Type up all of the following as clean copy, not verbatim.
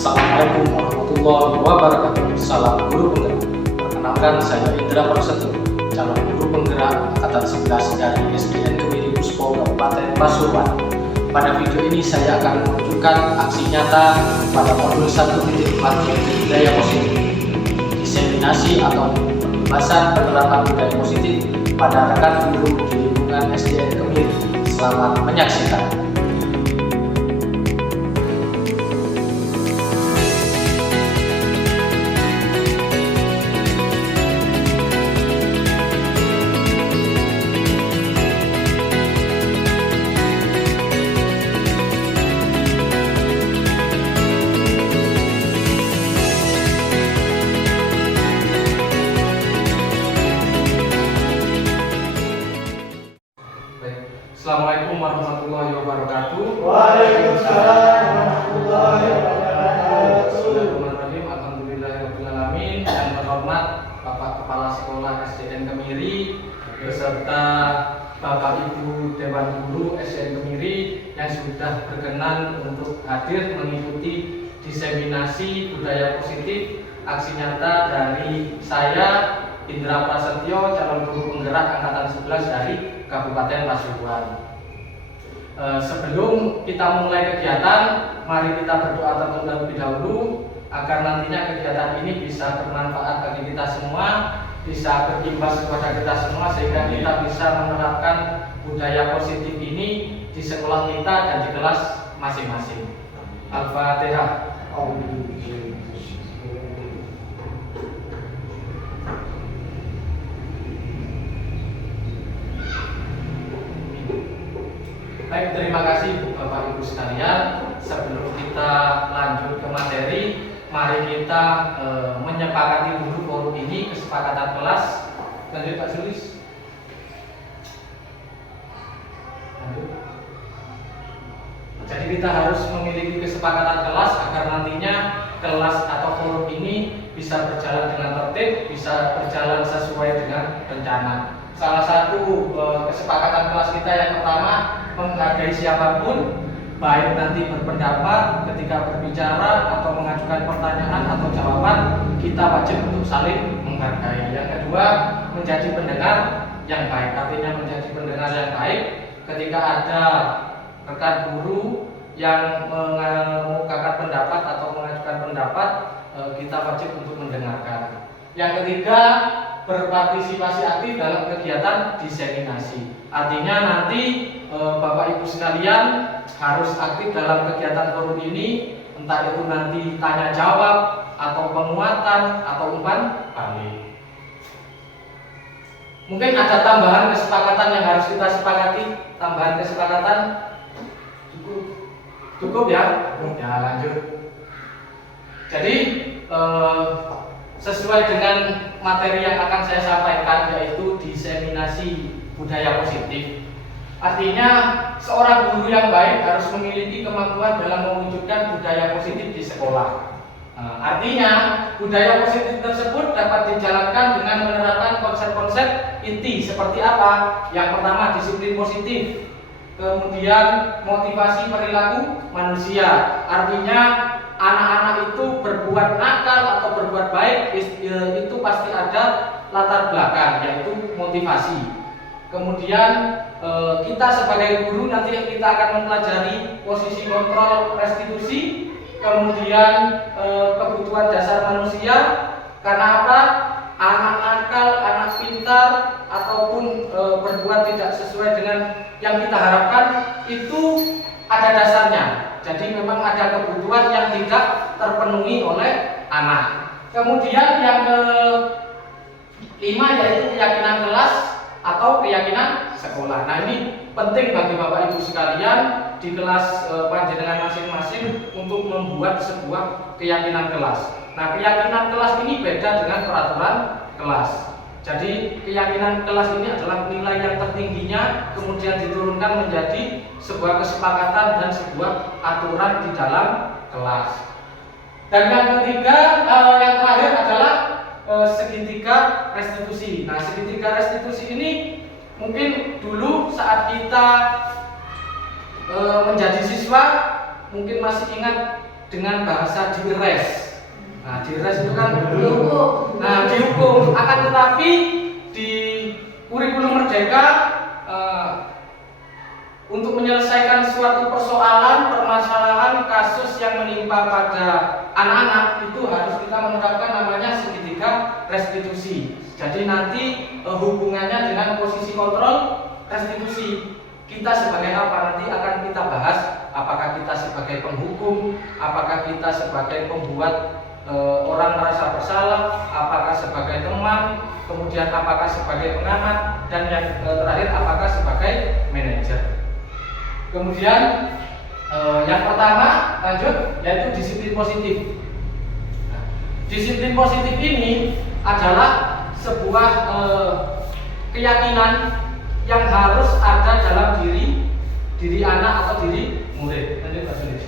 Assalamualaikum warahmatullahi wabarakatuh. Salam guru penggerak. Perkenalkan, saya Indra Prasetyo, calon guru penggerak angkatan 11 dari SDN Kemiri Puspo Kabupaten Pasuruan. Pada video ini saya akan menunjukkan aksi nyata pada modul 1.4 yaitu budaya positif, diseminasi atau pembahasan penerapan budaya positif pada rekan guru di lingkungan SDN Kemiri. Selamat menyaksikan. Assalamualaikum warahmatullahi wabarakatuh. Waalaikumsalam warahmatullahi wabarakatuh. Bismillahirrahmanirrahim. Alhamdulillahirabbil alamin. Yang terhormat Bapak Kepala Sekolah SDN Kemiri beserta Bapak Ibu Dewan Guru SDN Kemiri yang sudah berkenan untuk hadir mengikuti diseminasi budaya positif aksi nyata dari saya Indra Prasetyo, calon guru penggerak angkatan 11 dari Kabupaten Pasuruan. Sebelum kita mulai kegiatan, mari kita berdoa terlebih dahulu agar nantinya kegiatan ini bisa bermanfaat bagi kita semua, bisa berimbas kepada kita semua sehingga kita bisa menerapkan budaya positif ini di sekolah kita dan di kelas masing-masing. Al-Fatihah. Baik, terima kasih Bapak Ibu sekalian. Sebelum kita lanjut ke materi, mari kita menyepakati dulu forum ini, kesepakatan kelas. Lanjut Pak Sulis. Lanjut. Jadi kita harus memiliki kesepakatan kelas agar nantinya kelas atau forum ini bisa berjalan dengan tertib, bisa berjalan sesuai dengan rencana. Salah satu kesepakatan kelas kita yang pertama, menghargai siapapun, baik nanti berpendapat, ketika berbicara atau mengajukan pertanyaan atau jawaban, kita wajib untuk saling menghargai. Yang kedua, menjadi pendengar yang baik. Artinya menjadi pendengar yang baik ketika ada rekan guru yang mengemukakan pendapat atau mengajukan pendapat, kita wajib untuk mendengarkan. Yang ketiga, berpartisipasi aktif dalam kegiatan diseminasi. Artinya nanti Bapak Ibu sekalian harus aktif dalam kegiatan forum ini, entah itu nanti tanya jawab atau penguatan atau umpan balik. Mungkin ada tambahan kesepakatan yang harus kita sepakati. Tambahan kesepakatan cukup ya? Ya, lanjut. Jadi sesuai dengan materi yang akan saya sampaikan, yaitu diseminasi budaya positif. Artinya seorang guru yang baik harus memiliki kemampuan dalam mewujudkan budaya positif di sekolah. Artinya budaya positif tersebut dapat dijalankan dengan menerapkan konsep-konsep inti seperti apa? Yang pertama, disiplin positif. Kemudian motivasi perilaku manusia. Artinya anak-anak itu berbuat nakal atau berbuat baik itu pasti ada latar belakang, yaitu motivasi. Kemudian kita sebagai guru nanti kita akan mempelajari posisi kontrol restitusi, kemudian kebutuhan dasar manusia. Karena apa? Anak nakal, anak pintar ataupun berbuat tidak sesuai dengan yang kita harapkan itu ada dasarnya. Jadi memang ada kebutuhan yang tidak terpenuhi oleh anak. Kemudian yang kelima yaitu keyakinan kelas atau keyakinan sekolah. Nah, ini penting bagi Bapak Ibu sekalian di kelas panjenengan masing-masing untuk membuat sebuah keyakinan kelas. Nah, keyakinan kelas ini beda dengan peraturan kelas. Jadi keyakinan kelas ini adalah nilai yang tertingginya kemudian diturunkan menjadi sebuah kesepakatan dan sebuah aturan di dalam kelas. Dan yang ketiga, yang terakhir adalah segitiga restitusi. Nah, segitiga restitusi ini mungkin dulu saat kita menjadi siswa mungkin masih ingat dengan bahasa diures. Nah, diures itu kan Dihukum. Nah, dihukum. Akan tetapi di kurikulum Merdeka untuk menyelesaikan suatu persoalan, permasalahan, kasus yang menimpa pada anak-anak itu harus kita menerapkan namanya segitiga restitusi. Jadi nanti hubungannya dengan posisi kontrol restitusi. Kita sebagai apa nanti akan kita bahas. Apakah kita sebagai penghukum, apakah kita sebagai pembuat orang merasa bersalah, apakah sebagai teman, kemudian apakah sebagai pengamat, dan yang terakhir apakah sebagai manajer. Kemudian yang pertama lanjut yaitu disiplin positif. Nah, disiplin positif ini adalah sebuah keyakinan yang harus ada dalam diri anak atau diri murid. Lanjut Pak Sulis.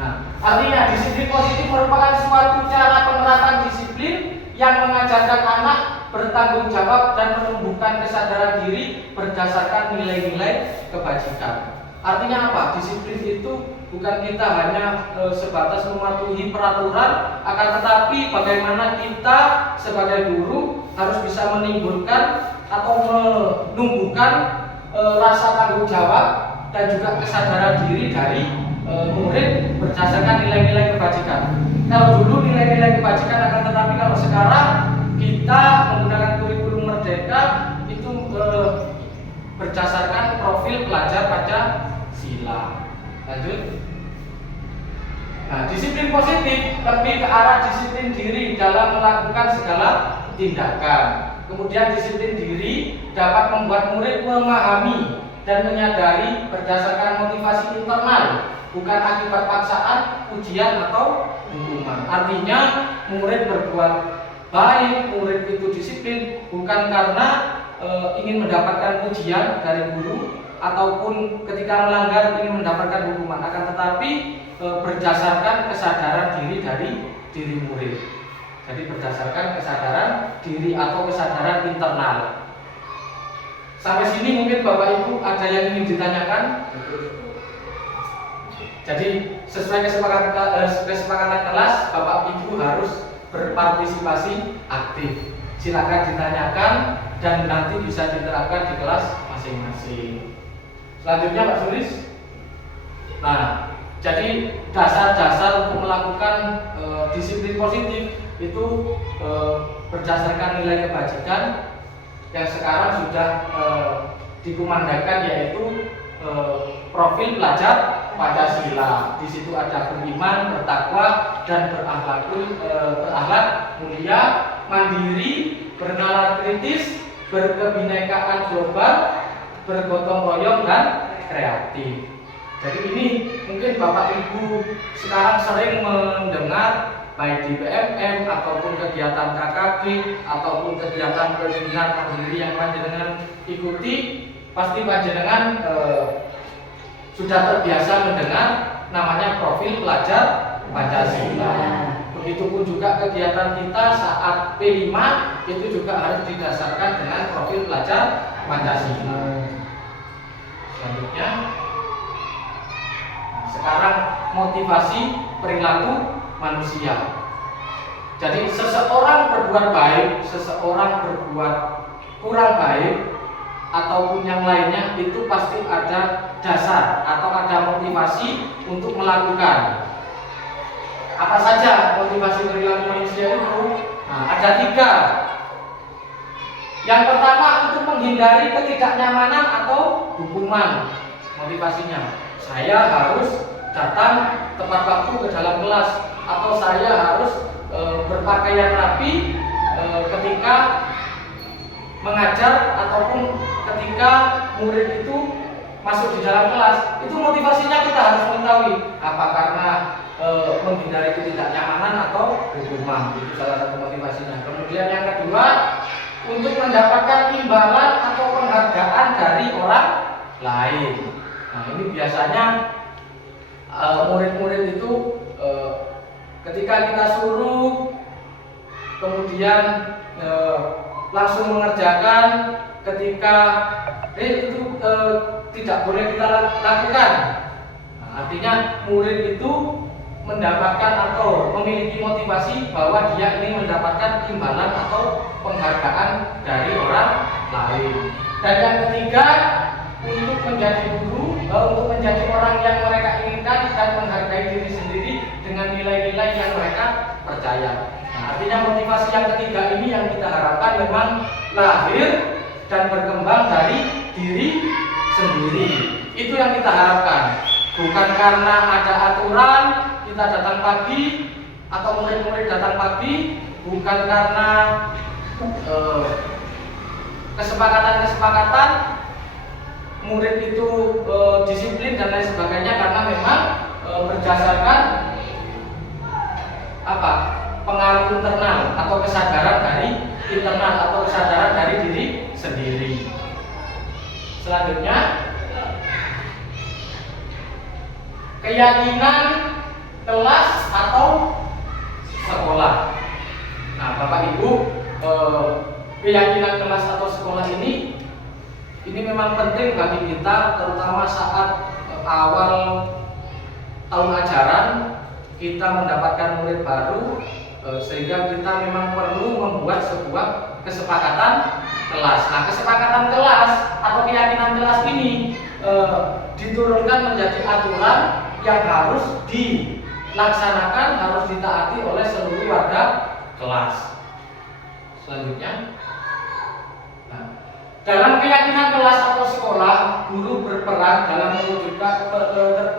Nah, artinya disiplin positif merupakan suatu cara penerapan disiplin yang mengajarkan anak bertanggung jawab dan menumbuhkan kesadaran diri berdasarkan nilai-nilai kebajikan. Artinya apa? Disiplin itu bukan kita hanya sebatas mematuhi peraturan, akan tetapi bagaimana kita sebagai guru harus bisa menimbulkan atau menumbuhkan rasa tanggung jawab dan juga kesadaran diri dari murid berdasarkan nilai-nilai kebajikan. Kalau dulu nilai-nilai kebajikan, akan tetapi kalau sekarang kita menggunakan kurikulum Merdeka itu berdasarkan profil pelajar Pancasila. Lanjut. Nah, disiplin positif lebih ke arah disiplin diri dalam melakukan segala tindakan. Kemudian disiplin diri dapat membuat murid memahami dan menyadari berdasarkan motivasi internal, bukan akibat paksaan, ujian atau hukuman. Artinya murid berbuat baik, murid itu disiplin bukan karena ingin mendapatkan pujian dari guru ataupun ketika melanggar ingin mendapatkan hukuman, akan tetapi berdasarkan kesadaran diri dari diri murid. Jadi berdasarkan kesadaran diri atau kesadaran internal. Sampai sini mungkin Bapak Ibu ada yang ingin ditanyakan? Jadi sesuai kesepakatan kelas, Bapak Ibu harus berpartisipasi aktif. Silakan ditanyakan dan nanti bisa diterapkan di kelas masing-masing. Selanjutnya Pak Sulis. Nah, jadi dasar-dasar untuk melakukan disiplin positif itu berdasarkan nilai kebajikan yang sekarang sudah dikumandangkan, yaitu profil pelajar Pancasila. Di situ ada beriman, bertakwa, dan berakhlak mulia, mandiri, bernalar kritis, berkebinekaan global, bergotong royong, dan kreatif. Jadi ini mungkin Bapak Ibu sekarang sering mendengar baik di PMM ataupun kegiatan KKB ataupun kegiatan webinar mandiri yang panjenengan ikuti, pasti panjenengan sudah terbiasa mendengar namanya profil pelajar Pancasila. Begitupun juga kegiatan kita saat P5 itu juga harus didasarkan dengan profil pelajar Pancasila. Selanjutnya, sekarang motivasi perilaku manusia. Jadi seseorang berbuat baik, seseorang berbuat kurang baik, ataupun yang lainnya itu pasti ada dasar atau ada motivasi untuk melakukan. Apa saja motivasi perilaku manusia itu? Nah, ada 3. Yang pertama untuk menghindari ketidaknyamanan atau hukuman. Motivasinya, saya harus datang tepat waktu ke dalam kelas, atau saya harus berpakaian rapi ketika mengajar ataupun ketika murid itu masuk di dalam kelas. Itu motivasinya kita harus mengetahui, apa karena menghindari ketidaknyamanan atau hukuman. Itu salah satu motivasinya. Kemudian yang kedua, untuk mendapatkan imbalan atau penghargaan dari orang lain. Nah, ini biasanya murid-murid itu ketika kita suruh kemudian langsung mengerjakan, ketika tidak boleh kita lakukan. Nah, artinya murid itu mendapatkan atau memiliki motivasi bahwa dia ingin mendapatkan imbalan atau penghargaan dari orang lain. Dan yang ketiga, untuk menjadi guru, untuk menjadi orang yang mereka inginkan dan menghargai diri sendiri dengan nilai-nilai yang mereka percaya. Nah, artinya motivasi yang ketiga ini yang kita harapkan memang lahir dan berkembang dari diri sendiri. Itu yang kita harapkan. Bukan karena ada aturan kita datang pagi atau murid-murid datang pagi, bukan karena kesepakatan-kesepakatan murid itu disiplin dan lain sebagainya, karena memang berdasarkan pengaruh internal atau kesadaran dari internal atau kesadaran dari diri sendiri. Selanjutnya, keyakinan kelas atau sekolah. Nah, Bapak Ibu, keyakinan kelas atau sekolah ini memang penting bagi kita, terutama saat awal tahun ajaran kita mendapatkan murid baru, sehingga kita memang perlu membuat sebuah kesepakatan kelas. Nah, kesepakatan kelas atau keyakinan kelas ini diturunkan menjadi aturan yang harus dilaksanakan, harus ditaati oleh seluruh warga kelas. Selanjutnya, dalam keyakinan kelas atau sekolah, guru berperan dalam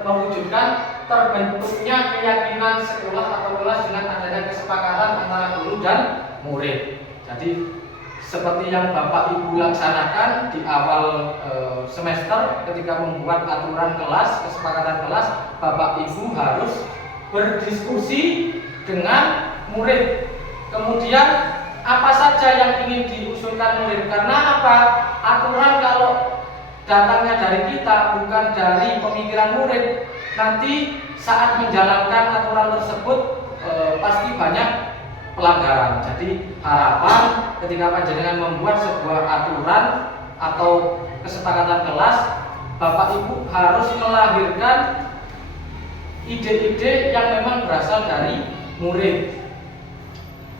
mewujudkan terbentuknya keyakinan sekolah atau kelas dengan adanya kesepakatan antara guru dan murid. Jadi seperti yang Bapak Ibu laksanakan di awal semester ketika membuat aturan kelas, kesepakatan kelas, Bapak Ibu harus berdiskusi dengan murid. Kemudian apa saja yang ingin diusulkan murid, karena apa? Aturan kalau datangnya dari kita, bukan dari pemikiran murid, nanti saat menjalankan aturan tersebut pasti banyak pelanggaran. Jadi harapan ketika panjenengan membuat sebuah aturan atau kesepakatan kelas, Bapak Ibu harus melahirkan ide-ide yang memang berasal dari murid.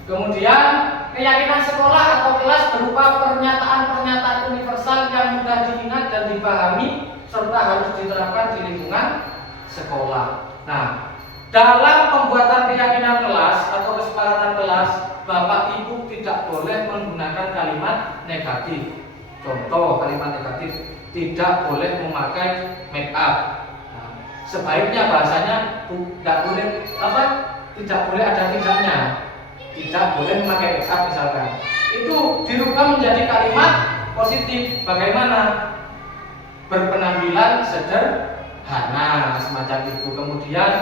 Kemudian keyakinan sekolah atau kelas berupa pernyataan-pernyataan universal yang mudah diingat dan dipahami serta harus diterapkan di lingkungan sekolah. Nah, dalam pembuatan keyakinan kelas atau kesepakatan kelas, Bapak Ibu tidak boleh menggunakan kalimat negatif. Contoh kalimat negatif, tidak boleh memakai make up. Nah, sebaiknya bahasanya tidak boleh ada tidaknya. Tidak boleh memakai make up misalkan. Itu dirubah menjadi kalimat positif. Bagaimana? Berpenampilan sederhana semacam itu. Kemudian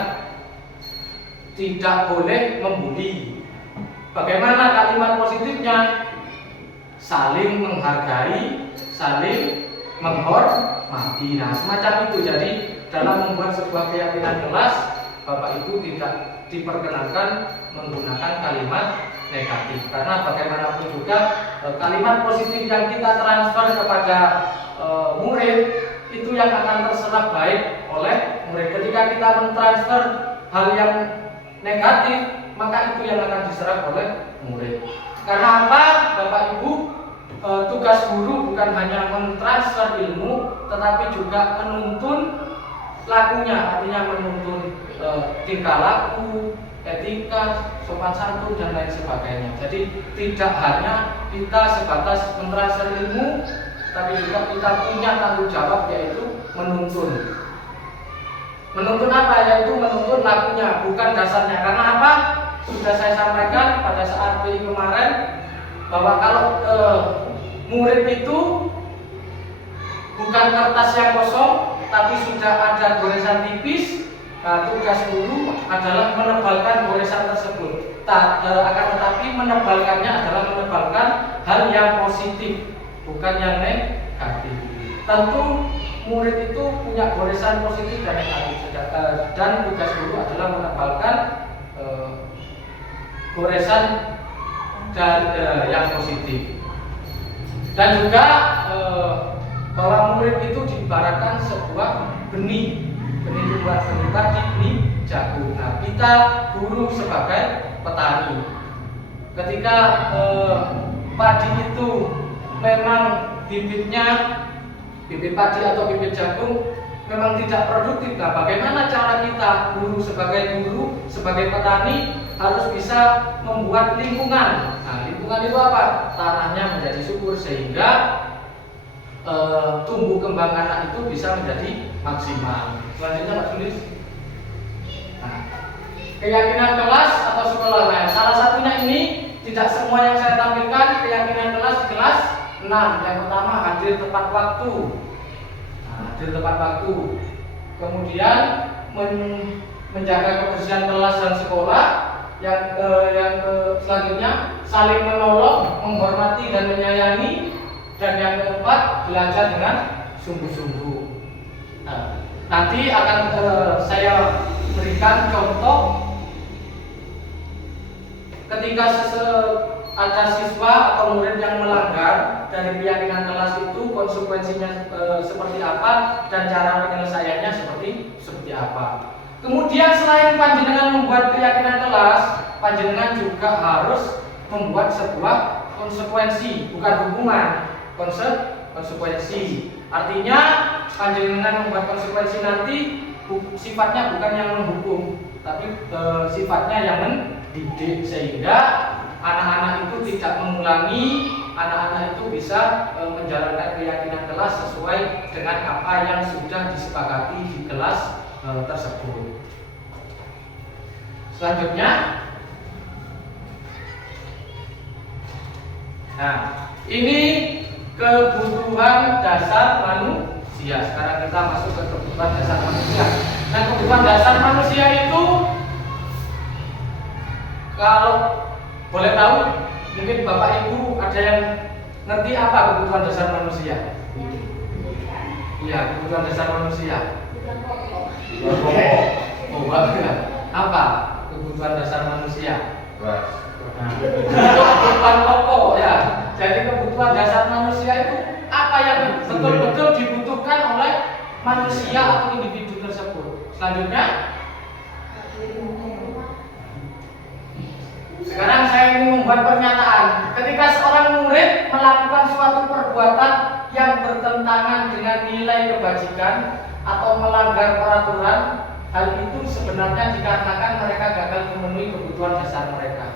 tidak boleh membuli. Bagaimana kalimat positifnya? Saling menghargai, saling menghormati. Nah, semacam itu. Jadi dalam membuat sebuah keyakinan kelas, Bapak Ibu tidak diperkenankan menggunakan kalimat negatif, karena bagaimanapun juga kalimat positif yang kita transfer kepada murid itu yang akan terserap baik oleh murid. Ketika kita mentransfer hal yang negatif, maka itu yang akan diserap oleh murid. Karena apa, Bapak Ibu? Tugas guru bukan hanya mentransfer ilmu, tetapi juga menuntun lakunya, artinya menuntun tingkah laku, etika, sopan santun dan lain sebagainya. Jadi tidak hanya kita sebatas mentransfer ilmu, tapi juga kita punya tanggung jawab, yaitu menuntun. Menuntun apa? Yaitu menuntun lakunya, bukan dasarnya. Karena apa? Sudah saya sampaikan pada saat PI kemarin bahwa kalau murid itu bukan kertas yang kosong, tapi sudah ada goresan tipis. Nah, tugas guru adalah menebalkan goresan tersebut. Akan tetapi menebalkannya adalah menebalkan hal yang positif, bukan yang negatif. Tentu murid itu punya goresan positif dan negatif, dan tugas guru adalah menebalkan goresan dan yang positif. Dan juga bahwa murid itu diibaratkan sebuah benih padi, benih jagung. Nah, kita guru sebagai petani, ketika padi itu memang bibitnya, bibit padi atau bibit jagung memang tidak produktif. Nah, bagaimana cara kita guru sebagai petani harus bisa membuat lingkungan. Nah, lingkungan itu apa? Tanahnya menjadi subur sehingga tumbuh kembang anak itu bisa menjadi maksimal. Selanjutnya Pak Sulis. Nah, keyakinan kelas atau sekolah. Nah, salah satunya ini tidak semua yang saya tampilkan. Keyakinan kelas di kelas 6. Yang pertama, hadir tepat waktu. Hadir tepat waktu. Kemudian menjaga kebersihan kelas dan sekolah. Yang selanjutnya, saling menolong, menghormati dan menyayangi. Dan yang keempat, belajar dengan sungguh-sungguh. Nah, nanti akan saya berikan contoh ketika ada siswa atau murid yang melanggar dari keyakinan kelas itu, konsekuensinya seperti apa dan cara penyelesaiannya seperti apa. Kemudian selain panjenengan membuat keyakinan kelas, panjenengan juga harus membuat sebuah konsekuensi, bukan hukuman, konsekuensi. Artinya panjenengan membuat konsekuensi nanti sifatnya bukan yang menghukum, tapi sifatnya yang mendidik, sehingga anak-anak itu tidak mengulangi, anak-anak itu bisa menjalankan keyakinan kelas sesuai dengan apa yang sudah disepakati di kelas tersebut. Selanjutnya, nah, ini kebutuhan dasar manusia. Sekarang kita masuk ke kebutuhan dasar manusia. Nah, kebutuhan dasar manusia itu, kalau boleh tahu, mungkin Bapak Ibu ada yang ngerti apa kebutuhan dasar manusia? Iya, kebutuhan dasar manusia. Oh, bagus. Apa kebutuhan dasar manusia? Nah, itu kebutuhan pokok ya. Jadi kebutuhan dasar manusia itu apa yang betul-betul dibutuhkan oleh manusia atau individu tersebut. Selanjutnya, sekarang saya ingin membuat pernyataan. Ketika seorang murid melakukan suatu perbuatan yang bertentangan dengan nilai kebajikan atau melanggar peraturan, hal itu sebenarnya dikarenakan mereka gagal memenuhi kebutuhan dasar mereka.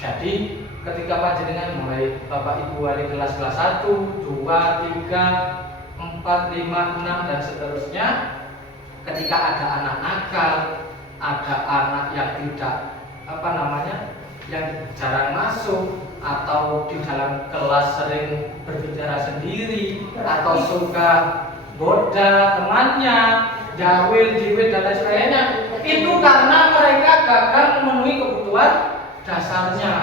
Jadi, ketika panjenengan mulai Bapak Ibu wali kelas 1, 2, 3, 4, 5, 6 dan seterusnya, ketika ada anak nakal, ada anak yang tidak yang jarang masuk, atau di dalam kelas sering berbicara sendiri, atau suka goda temannya, jawil, jiwil dan lain sebagainya, itu karena mereka gagal memenuhi kebutuhan dasarnya.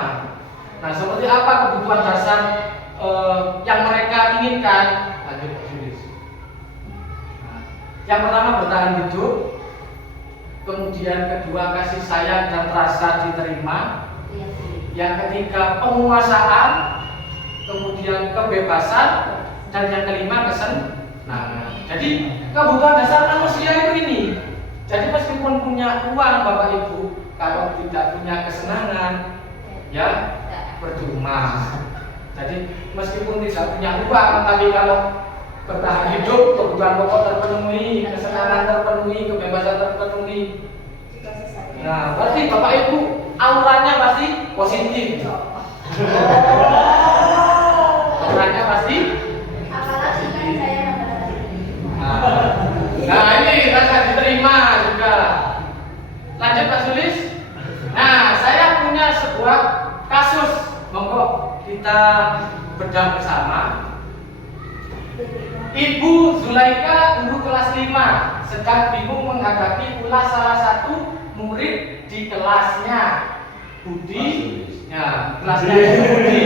Nah, seperti apa kebutuhan dasar yang mereka inginkan? Lanjut, Julis. Nah, yang pertama bertahan hidup, kemudian kedua kasih sayang dan rasa diterima, yang ketiga penguasaan, kemudian kebebasan, dan yang kelima kesenangan. Jadi kebutuhan dasar manusia itu ini. Jadi meskipun punya uang Bapak Ibu, kalau tidak punya kesenangan, ya percuma. Jadi meskipun tidak punya uang, tapi kalau bertahan hidup, kebutuhan pokok terpenuhi, kesenangan terpenuhi, kebebasan terpenuhi, nah berarti Bapak Ibu auranya pasti positif. Auranya pasti positif. Nah ini rasa diterima juga. Lanjut Pak Sulis. Nah, saya punya sebuah kasus, monggo kita bedah bersama. Ibu Zulaika guru kelas 5 sedang bingung menghadapi ulah salah satu murid di kelasnya. Budi, ya, kelasnya Budi.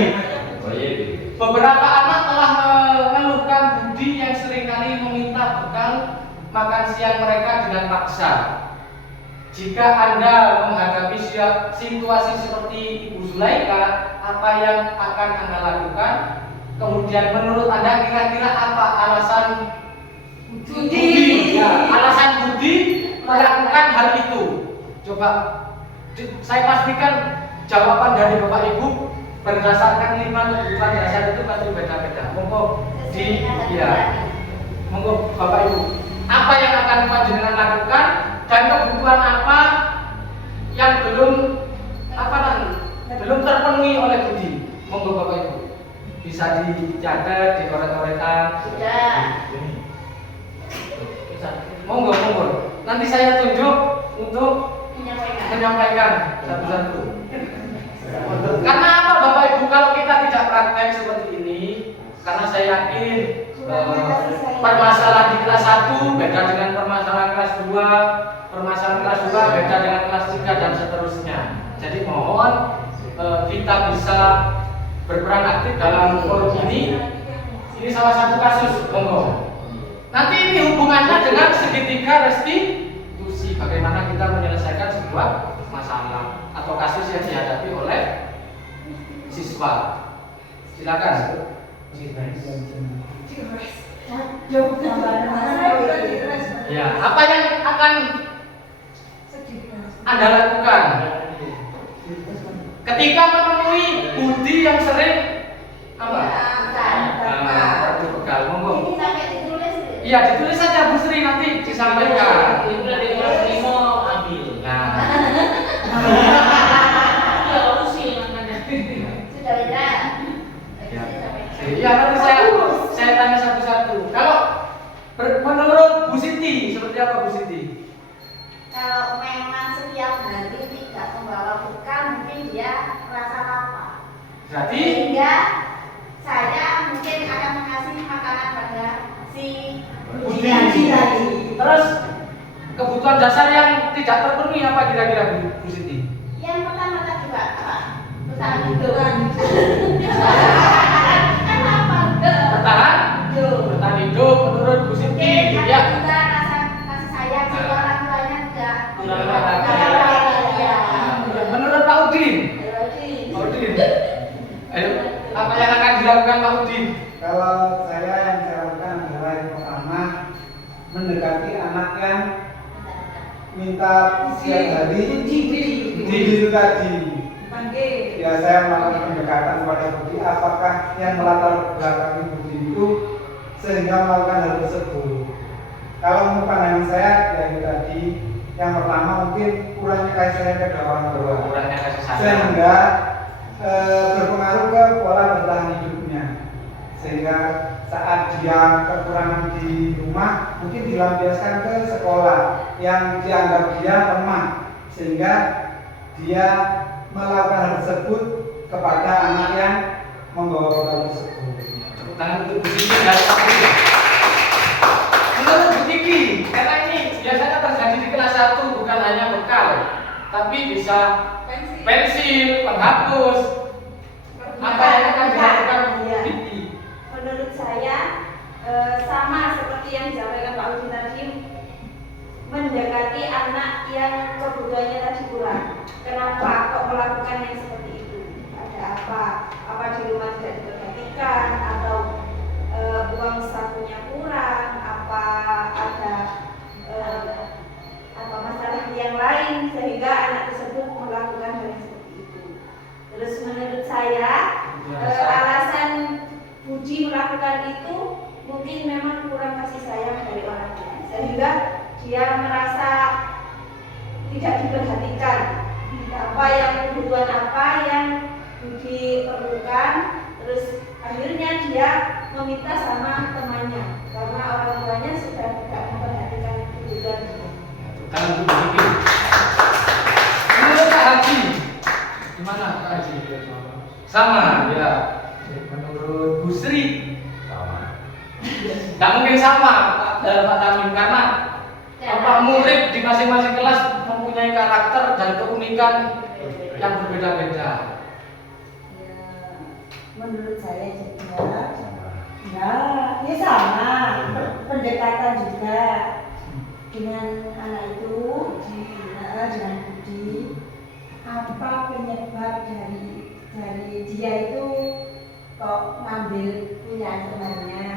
Beberapa anak telah mengeluhkan Budi yang seringkali meminta bekal makan siang mereka dengan paksa. Jika Anda menghadapi situasi seperti Ibu Zulaika, apa yang akan Anda lakukan? Kemudian menurut Anda kira-kira apa alasan Budi? Ya, alasan Budi melakukan hal itu. Coba saya pastikan jawaban dari Bapak Ibu berdasarkan 5 kebutuhan dasar itu pasti beda-beda. Monggo monggo Bapak Ibu, apa yang akan panjenengan lakukan dan kebutuhan apa yang belum terpenuhi oleh Budi? Monggo Bapak Ibu, bisa dicatat, dikorek-korekan. Sudah. Monggo. Nanti saya tunjuk untuk menyampaikan satu-satu. Karena apa Bapak Ibu, kalau kita tidak praktek seperti ini, karena saya yakin permasalahan di kelas 1 beda dengan permasalahan kelas 2, permasalahan kelas 2 beda dengan kelas 3 dan seterusnya. Jadi mohon kita bisa berperan aktif dalam forum ini. Ini salah satu kasus, monggo. Nanti ini hubungannya dengan segitiga restitusi, bagaimana kita menyelesaikan sebuah masalah atau kasus yang dihadapi oleh siswa. Silakan. Ya, apa yang akan Anda lakukan ketika menemui Budi yang sering apa? Bekal, monggo. Iya, ditulis saja Bu Sri, nanti disampaikan. Ibu dari kelas 5 ambil. Nah, iya, nanti saya tanya satu-satu. Kalau menurut Bu Siti seperti apa Bu Siti? Kalau memang setiap hari tidak membawa bekal, mungkin dia merasa lapar. Berarti Sehingga saya mungkin akan mengasih makanan pada si Budi. Terus kebutuhan dasar yang tidak terpenuhi apa kira-kira Bu Siti? yang pertama tadi Pak, apa? Bertahan hidup. Bertahan hidup menurut Bu Siti. Mungkin Ya. ada juga rasa kasih sayang si orang tuanya tidak. Menurut Pak Udin. Ayo, apa yang akan dilakukan Pak Udin? Kalau saya yang saya lakukan adalah yang pertama mendekati anak yang minta setiap hari Budi itu tadi. Ya, saya melakukan pendekatan kepada Budi, apakah yang melatar belakangi Budi itu sehingga melakukan hal tersebut. Kalau menurut pandangan saya, ya itu tadi, yang pertama mungkin kurangnya kasih sayang kepada orang tua, Kurangnya kasih sayang. sehingga berpengaruh ke pola bertahan hidupnya, sehingga saat dia kekurangan di rumah mungkin dilampiaskan ke sekolah yang dianggap dia lemah, sehingga dia melakukan hal tersebut kepada anak yang membawa bekal tersebut. Tepuk tangan untuk Bu Siti dari Pak Udin. Menurut Bu Kiki, karena ini biasanya terjadi di kelas 1 bukan hanya bekal, tapi bisa pensil, penghapus. Apa yang akan dilakukan Bu Kiki? Menurut saya sama seperti yang disampaikan Pak Udin tadi, mendekati anak yang kebutuhannya tadi kurang. Kenapa kok melakukan yang seperti itu? Ada apa? Apa di rumah tidak diperhatikan atau uang sakunya kurang? Apa ada apa masalah yang lain sehingga anak tersebut melakukan hal yang seperti itu? Terus menurut saya alasan Budi melakukan itu mungkin memang kurang kasih sayang dari orang tua, sehingga dia merasa tidak diperhatikan apa yang kebutuhan apa yang Budi perlukan. Terus akhirnya dia meminta sama temannya karena orang tuanya sudah tidak memperhatikan kebutuhan dia. Tangan Bu Kiki. Menurut Pak Haji, gimana Pak Haji? Sama, ya. Menurut Bu Sri, sama. Tidak mungkin sama Pak Tamim, karena Bapak murid di masing-masing kelas mempunyai karakter dan keunikan yang berbeda-beda. Menurut saya juga ya sama pendekatan juga dengan anak itu dengan Budi. Apa penyebab dari dia itu kok ngambil punya temannya?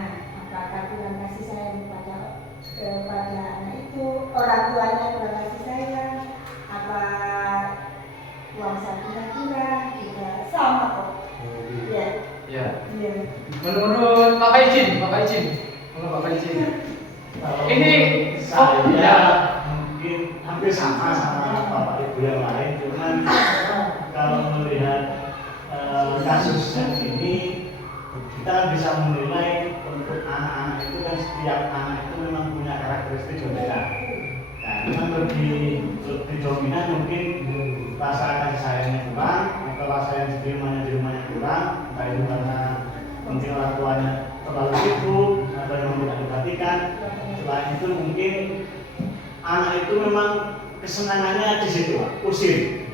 Apakah kurang kasih sayang kepada anak itu, orang tuanya kurang kasih sayang, apa izin. Bapak izin. Kalau Ini saya mungkin hampir sama bapak ibu yang lain, cuman kalau melihat kasus yang ini kita bisa menilai untuk anak-anak itu kan setiap anak itu memang punya karakteristik berbeda. Nah, memang lebih dominan mungkin rasa kasih sayangnya kurang atau rasa yang di rumahnya kurang, entah itu karena mungkin orang tuanya terlalu sibuk atau memang tidak diperhatikan. Selain itu mungkin anak itu memang kesenangannya di situ, usir.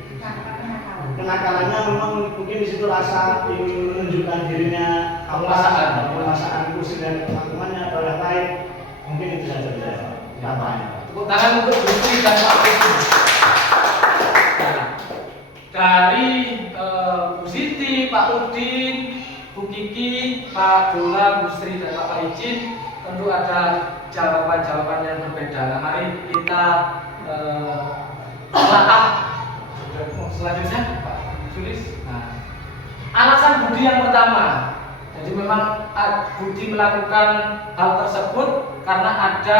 Kenakalannya memang mungkin di situ rasa ingin menunjukkan dirinya penguasaan usir dari teman-temannya atau yang lain. Mungkin itu saja contohnya. Tepuk tangan untuk Bu Sri dan Pak Udin. Nah, dari Bu Siti, Pak Udin, Bu Kiki, Pak Dola, Bu Sri dan Pak Ijin, tentu ada jawaban-jawaban yang berbeda. Nah, mari kita telah selanjutnya Pak Sulis. Nah, alasan Budi yang pertama. Jadi memang Budi melakukan hal tersebut karena ada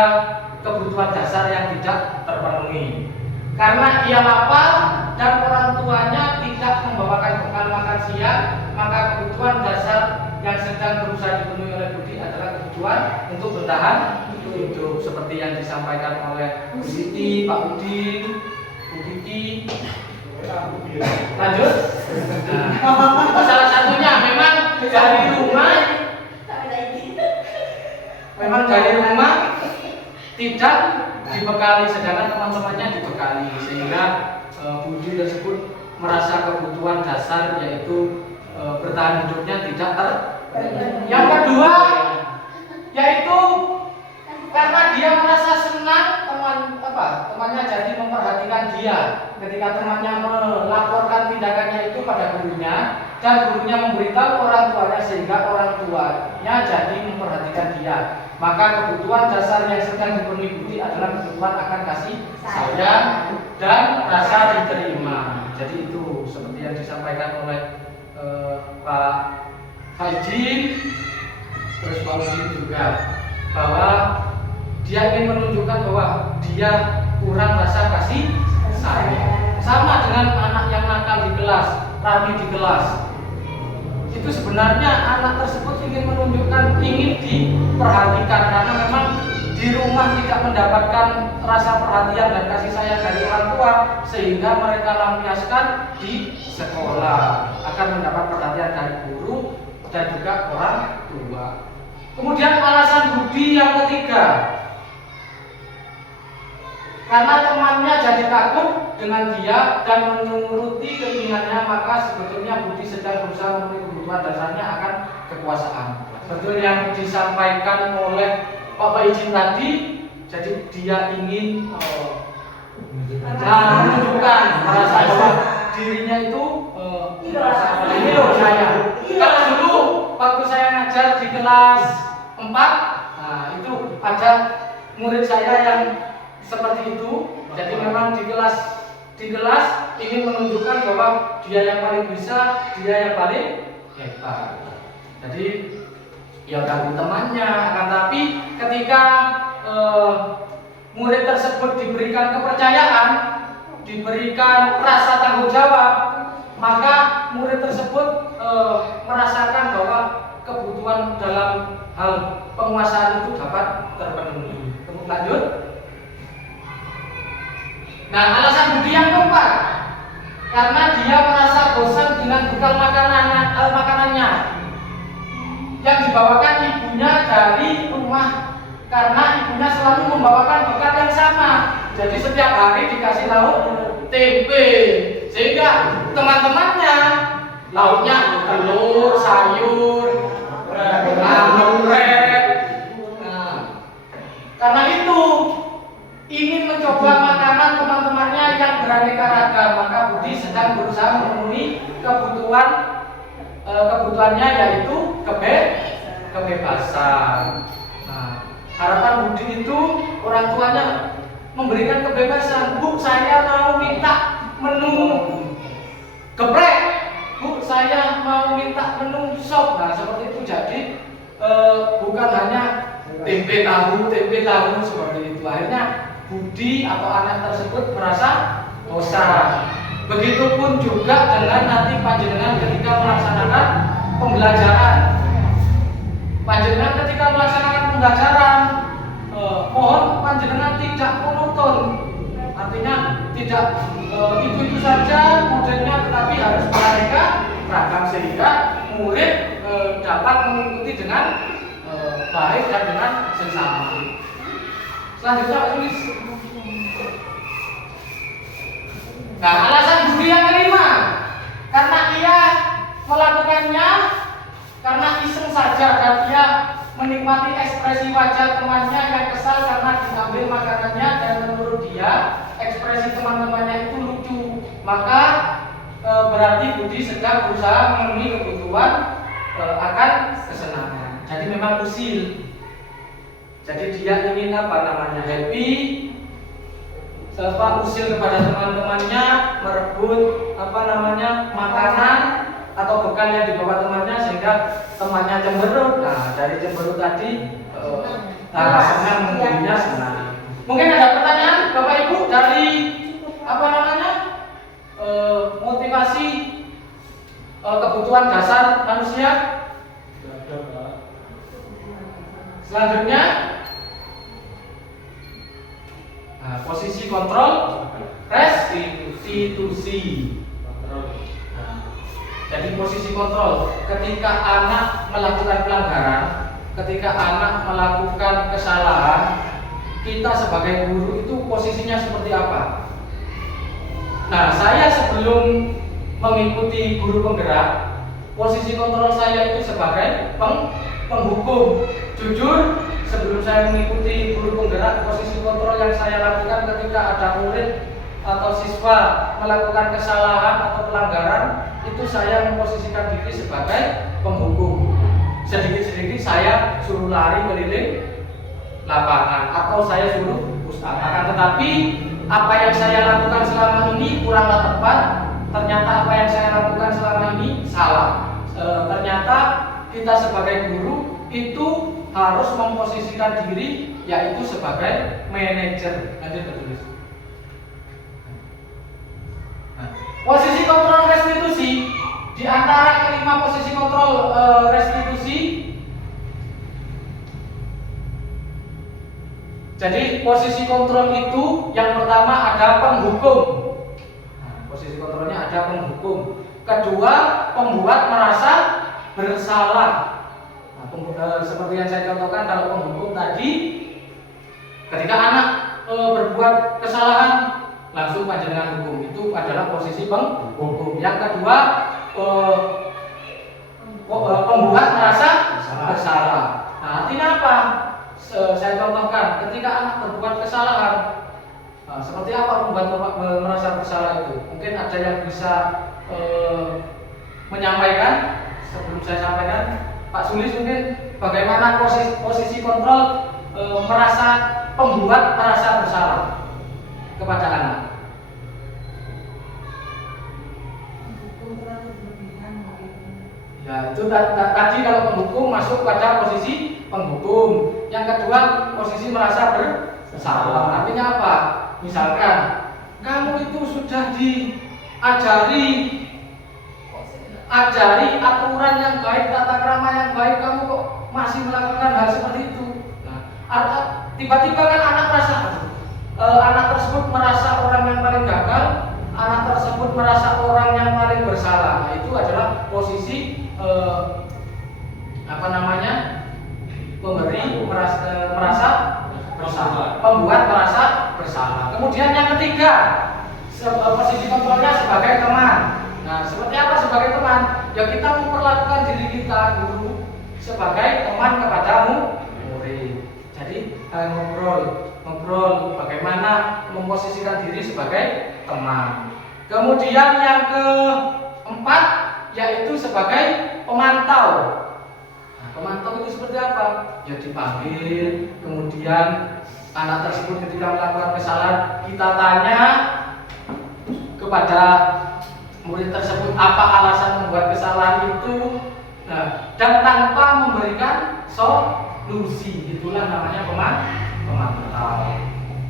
kebutuhan dasar yang tidak terpenuhi. Karena ia lapar dan orang tuanya tidak membawakan bekal makan siang, maka kebutuhan dasar yang sedang berusaha dipenuhi oleh Budi adalah kebutuhan untuk bertahan hidup, seperti yang disampaikan oleh Bu Siti, Pak Udin, Bu Kiki. Lanjut. Nah, itu salah satunya. Memang dari rumah tidak dibekali, sedangkan teman-temannya dibekali, sehingga Budi tersebut merasa kebutuhan dasar yaitu bertahan hidupnya tidak Yang kedua yaitu karena dia merasa senang temannya jadi memperhatikan dia ketika temannya melaporkan tindakannya itu pada gurunya dan gurunya memberitahu orang tuanya, sehingga orang tuanya jadi memperhatikan dia. Maka kebutuhan dasar yang sedang dipenuhi Budi adalah kebutuhan akan kasih sayang dan rasa diterima. Jadi itu seperti yang disampaikan oleh Pak Haji, terus Pak Udin juga, bahwa dia ingin menunjukkan bahwa dia kurang rasa kasih sayang. Sama dengan anak yang nakal di kelas, rame di kelas. Itu sebenarnya anak tersebut ingin menunjukkan, ingin diperhatikan, karena memang di rumah tidak mendapatkan rasa perhatian dan kasih sayang dari orang tua, sehingga mereka lampiaskan di sekolah akan mendapat perhatian dari guru dan juga orang tua. Kemudian alasan Budi yang ketiga, karena temannya jadi takut dengan dia dan menuruti keinginannya, maka sebetulnya Budi sedang berusaha memenuhi kebutuhan dasarnya akan kekuasaan. Betul yang disampaikan oleh Bapak Ijin tadi, jadi dia ingin menunjukkan merasa bahwa dirinya itu ini loh saya. Kalau dulu waktu saya ngajar di kelas 4, nah itu ada murid saya yang seperti itu. Jadi memang di kelas ingin menunjukkan bahwa dia yang paling bisa, dia yang paling hebat. Jadi ya ganggu temannya, akan tapi ketika murid tersebut diberikan kepercayaan, diberikan rasa tanggung jawab, maka murid tersebut merasakan bahwa kebutuhan dalam hal penguasaan itu dapat terpenuhi. Lanjut. Nah, alasan Budi yang keempat, karena dia merasa bosan dengan bekal makanannya yang dibawakan ibunya dari rumah, karena ibunya selalu membawakan bekal yang sama. Jadi setiap hari dikasih lauk tempe, sehingga teman-temannya lauknya telur, sayur, geprek. Nah, karena itu ingin mencoba makanan teman-temannya yang beraneka ragam, maka Budi sedang berusaha memenuhi kebutuhannya, yaitu kebebasan. Nah, harapan Budi itu orang tuanya memberikan kebebasan. Bu, saya mau minta menu geprek. Bu, saya mau minta menu sop. Nah, seperti itu. Jadi bukan hanya tempe tahu seperti itu. Akhirnya budi atau anak tersebut merasa dosa. Begitupun juga dengan nanti panjenengan ketika melaksanakan pembelajaran. Panjenengan ketika melaksanakan pembelajaran, mohon panjenengan tidak monoton. Artinya tidak itu saja modelnya, tetapi harus beraneka ragam sehingga murid dapat mengikuti dengan baik dan dengan seksama. Selanjutnya Pak tulis. Nah, alasan budi yang kelima, karena ia melakukannya karena iseng saja dan ia menikmati ekspresi wajah temannya yang kesal karena diambil makanannya dan menurut dia ekspresi teman-temannya itu lucu, maka berarti budi sedang berusaha memenuhi kebutuhan akan kesenangan. Jadi memang usil. Jadi dia ingin happy, usil kepada teman-temannya, merebut makanan atau bekal yang dibawa temannya sehingga temannya cemberut. Nah, dari cemberut tadi alasannya membuatnya senang. Mungkin ada pertanyaan Bapak Ibu dari motivasi kebutuhan dasar manusia? Selanjutnya, posisi kontrol restitusi. Jadi posisi kontrol ketika anak melakukan pelanggaran, ketika anak melakukan kesalahan, kita sebagai guru itu posisinya seperti apa? Nah, saya sebelum mengikuti guru penggerak, posisi kontrol saya itu sebagai penghukum. Jujur, sebelum saya mengikuti guru penggerak, posisi kontrol yang saya lakukan ketika ada murid atau siswa melakukan kesalahan atau pelanggaran, itu saya memposisikan diri sebagai penghukum. Sedikit-sedikit saya suruh lari keliling lapangan atau saya suruh pustaka. Akan tetapi apa yang saya lakukan selama ini kuranglah tepat. Ternyata apa yang saya lakukan selama ini salah. Ternyata kita sebagai guru itu harus memposisikan diri yaitu sebagai manajer. Lanjut tertulis. Posisi kontrol restitusi, di antara kelima posisi kontrol restitusi, jadi posisi kontrol itu yang pertama ada penghukum. Nah, posisi kontrolnya ada penghukum. Kedua, pembuat merasa bersalah. Nah, seperti yang saya contohkan kalau penghukum tadi, ketika anak berbuat kesalahan langsung panjenengan hukum, itu adalah posisi penghukum. Yang kedua, pembuat merasa bersalah. Nah, artinya apa? Saya contohkan, ketika anak berbuat kesalahan, seperti apa pembuat merasa bersalah itu? Mungkin ada yang bisa menyampaikan sebelum saya sampaikan. Pak Sulis mungkin bagaimana posisi kontrol pembuat merasa bersalah kepada anak. Ya, itu tadi kalau penghukum masuk pada posisi penghukum. Yang kedua, posisi merasa bersalah. Artinya apa? Misalkan kamu itu sudah diajari aturan yang baik, tata krama yang baik, kamu kok masih melakukan hal seperti itu. Nah, tiba-tiba kan anak tersebut merasa orang yang paling gagal, anak tersebut merasa orang yang paling bersalah. Nah, itu adalah posisi pemberi merasa bersalah, pembuat merasa bersalah. Kemudian yang ketiga, posisi kontrolnya sebagai teman. Nah, seperti apa sebagai teman? Ya, kita memperlakukan diri kita guru sebagai teman kepada murid. Jadi ngobrol bagaimana memposisikan diri sebagai teman. Kemudian yang keempat yaitu sebagai pemantau. Nah, pemantau itu seperti apa? Ya, dipanggil, kemudian anak tersebut ketika melakukan kesalahan kita tanya kepada murid tersebut apa alasan membuat kesalahan itu. Nah, dan tanpa memberikan solusi, itulah namanya pemantau.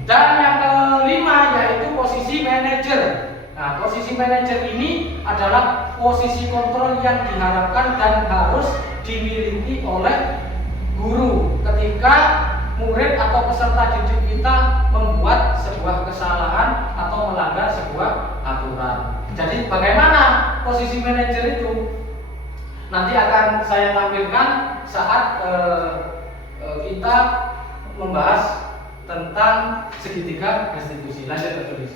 Dan yang kelima yaitu posisi manajer. Nah, posisi manajer ini adalah posisi kontrol yang diharapkan dan harus dimiliki oleh guru ketika murid atau peserta didik kita membuat sebuah kesalahan atau melanggar sebuah aturan. Jadi bagaimana posisi manajer itu? Nanti akan saya tampilkan saat kita membahas tentang segitiga restitusi. Lanjut tertulis.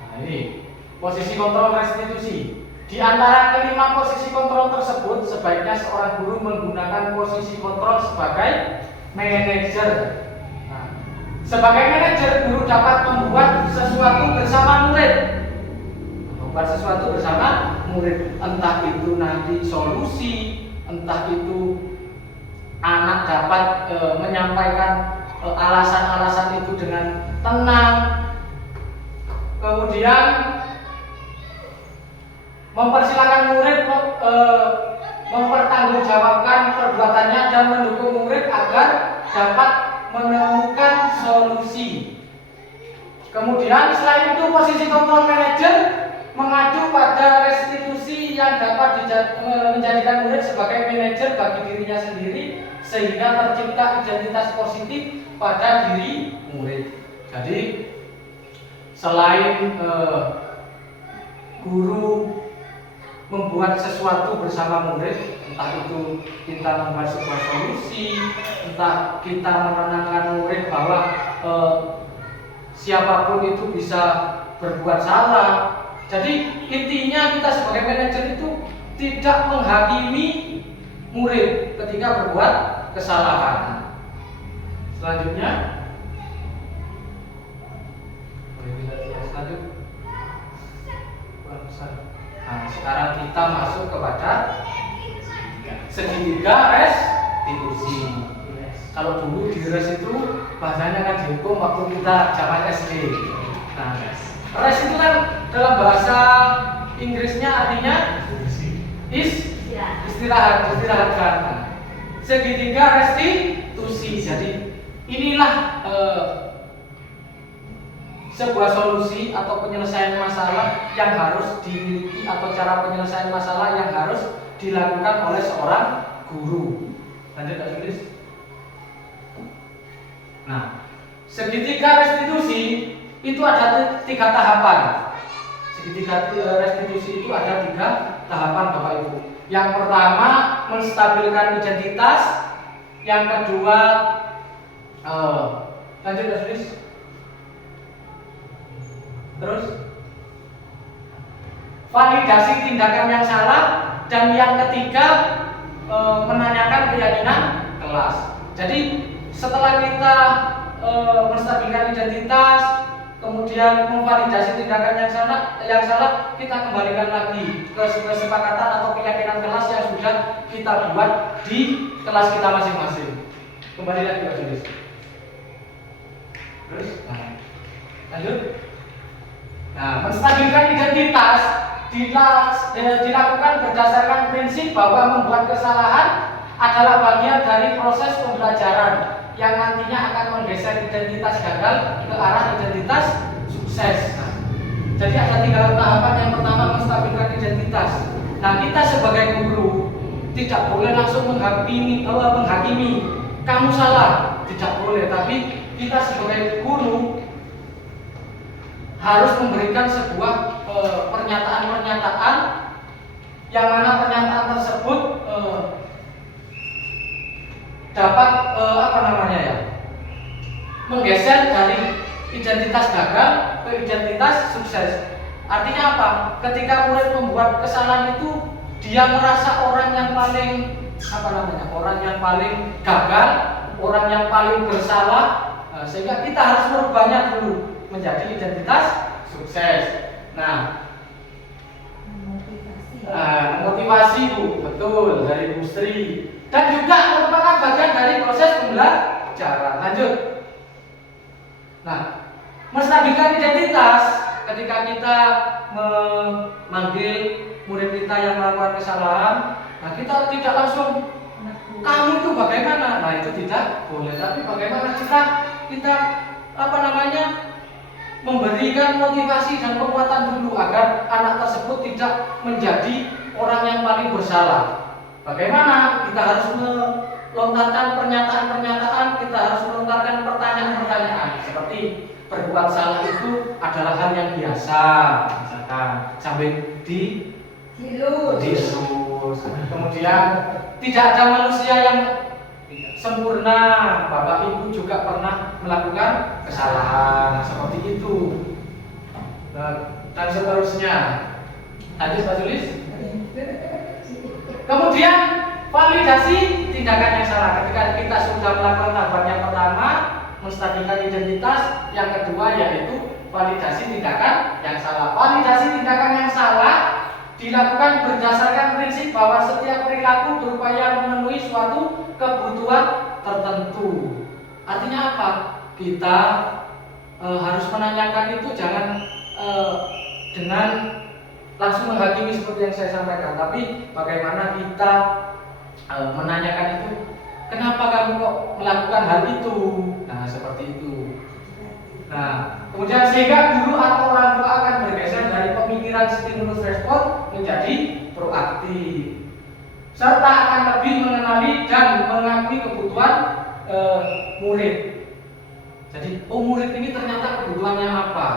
Nah, ini posisi kontrol restitusi. Di antara kelima posisi kontrol tersebut, sebaiknya seorang guru menggunakan posisi kontrol sebagai manajer. Nah, sebagai manajer, guru dapat membuat sesuatu bersama murid. Membuat sesuatu bersama murid, entah itu nanti solusi, entah itu anak dapat menyampaikan alasan-alasan itu dengan tenang. Kemudian mempersilahkan murid mempertanggungjawabkan perbuatannya dan mendukung murid agar dapat menemukan solusi. Kemudian selain itu posisi kontrol manajer mengacu pada restitusi yang dapat menjadikan murid sebagai manajer bagi dirinya sendiri sehingga tercipta identitas positif pada diri murid. Jadi selain guru membuat sesuatu bersama murid, entah itu kita membuat sebuah solusi, entah kita menenangkan murid bahwa siapapun itu bisa berbuat salah. Jadi intinya kita sebagai manajer itu tidak menghakimi murid ketika berbuat kesalahan. Selanjutnya, nah, sekarang kita masuk kepada segitiga restitusi. Kalau dulu di res itu bahasanya kan dihukum waktu kita zaman SD. Nah, res itu kan dalam bahasa Inggrisnya artinya istirahatkan. Segitiga restitusi. Jadi inilah sebuah solusi atau penyelesaian masalah yang harus dimiliki atau cara penyelesaian masalah yang harus dilakukan oleh seorang guru. Lanjut Kak Sulis. Nah, segitiga restitusi itu ada 3 tahapan. Segitiga restitusi itu ada 3 tahapan Bapak Ibu. Yang pertama menstabilkan identitas, yang kedua lanjut Kak Sulis. Terus validasi tindakan yang salah, dan yang ketiga menanyakan keyakinan kelas. Jadi setelah kita menstabilkan identitas, kemudian memvalidasi tindakan yang salah, kita kembalikan lagi ke kesepakatan atau keyakinan kelas yang sudah kita buat di kelas kita masing-masing. Kembali lagi Pak Julis. Terus, lanjut. Nah, menstabilkan identitas dilakukan berdasarkan prinsip bahwa membuat kesalahan adalah bagian dari proses pembelajaran yang nantinya akan menggeser identitas gagal ke arah identitas sukses. Nah, jadi ada 3 tahapan. Yang pertama menstabilkan identitas. Nah, kita sebagai guru tidak boleh langsung menghakimi kamu salah, tidak boleh. Tapi kita sebagai guru harus memberikan sebuah pernyataan-pernyataan yang mana pernyataan tersebut dapat menggeser dari identitas gagal ke identitas sukses. Artinya apa? Ketika murid membuat kesalahan itu, dia merasa orang yang paling orang yang paling gagal, orang yang paling bersalah, sehingga kita harus merubahnya dulu menjadi identitas sukses. Nah, motivasi Bu, betul, dari Bu Sri, dan juga merupakan bagian dari proses pembelajaran. Lanjut. Nah, menstabilkan identitas ketika kita memanggil murid kita yang melakukan kesalahan. Nah, kita tidak langsung kamu itu bagaimana? Nah itu tidak boleh. Tapi bagaimana kita apa namanya memberikan motivasi dan penguatan dulu agar anak tersebut tidak menjadi orang yang paling bersalah. Bagaimana? Kita harus melontarkan pernyataan-pernyataan, kita harus melontarkan pertanyaan-pertanyaan seperti berbuat salah itu adalah hal yang biasa, misalkan sampai dilus. Kemudian tidak ada manusia yang sempurna, Bapak Ibu juga pernah melakukan kesalahan seperti itu. Dan seterusnya. Lanjut Pak Julis. Kemudian validasi tindakan yang salah. Ketika kita sudah melakukan tahapan yang pertama, menstabilkan identitas, yang kedua yaitu validasi tindakan yang salah. Validasi tindakan yang salah dilakukan berdasarkan prinsip bahwa setiap perilaku berupaya memenuhi suatu kebutuhan tertentu. Artinya apa? Kita harus menanyakan itu jangan dengan langsung menghakimi seperti yang saya sampaikan, tapi bagaimana kita menanyakan itu, kenapa kamu kok melakukan hal itu? Nah, seperti itu. Nah, kemudian sehingga guru atau orang tua akan bergeser dari pemikiran stimulus respon menjadi proaktif, serta akan lebih mengenali dan mengakui kebutuhan murid. Jadi, murid ini ternyata kebutuhannya apa?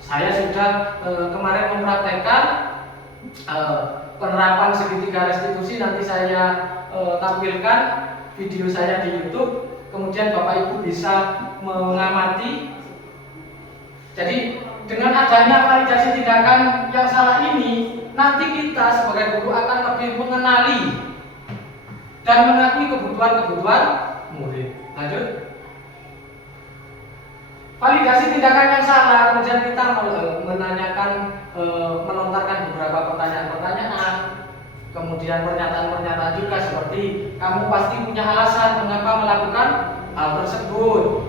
Saya sudah kemarin mempraktekkan penerapan segitiga restitusi. Nanti saya tampilkan video saya di YouTube. Kemudian Bapak Ibu bisa mengamati. Jadi dengan adanya validasi tindakan yang salah ini, nanti kita sebagai guru akan lebih mengenali dan mengakui kebutuhan-kebutuhan murid. Lanjut. Validasi tindakan yang salah, kemudian kita menanyakan, melontarkan beberapa pertanyaan-pertanyaan, kemudian pernyataan-pernyataan juga seperti kamu pasti punya alasan mengapa melakukan hal tersebut.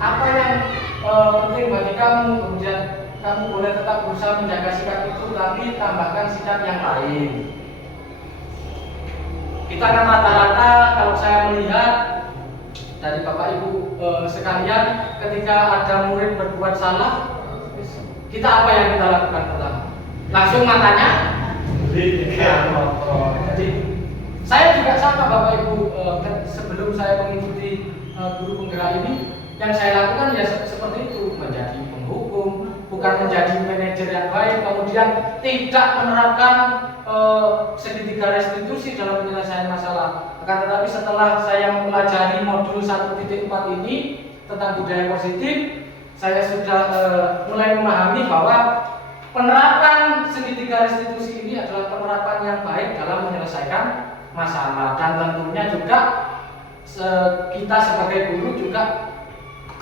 Apa yang penting bagi kamu, kemudian kamu boleh tetap berusaha menjaga sikap itu, tapi tambahkan sikap yang lain. Kita akan rata-rata, kalau saya melihat dari Bapak Ibu sekalian, ketika ada murid berbuat salah, kita apa yang kita lakukan pertama? Langsung matanya jadi saya juga sama Bapak Ibu, sebelum saya mengikuti guru penggerak ini, yang saya lakukan ya seperti itu, menjadi penghukum, bukan menjadi manajer yang baik, kemudian tidak menerapkan segitiga restitusi dalam penyelesaian masalah. Akan tetapi setelah saya mempelajari modul 1.4 ini tentang budaya positif, saya sudah mulai memahami bahwa penerapan segitiga restitusi ini adalah penerapan yang baik dalam menyelesaikan masalah, dan tentunya juga kita sebagai guru juga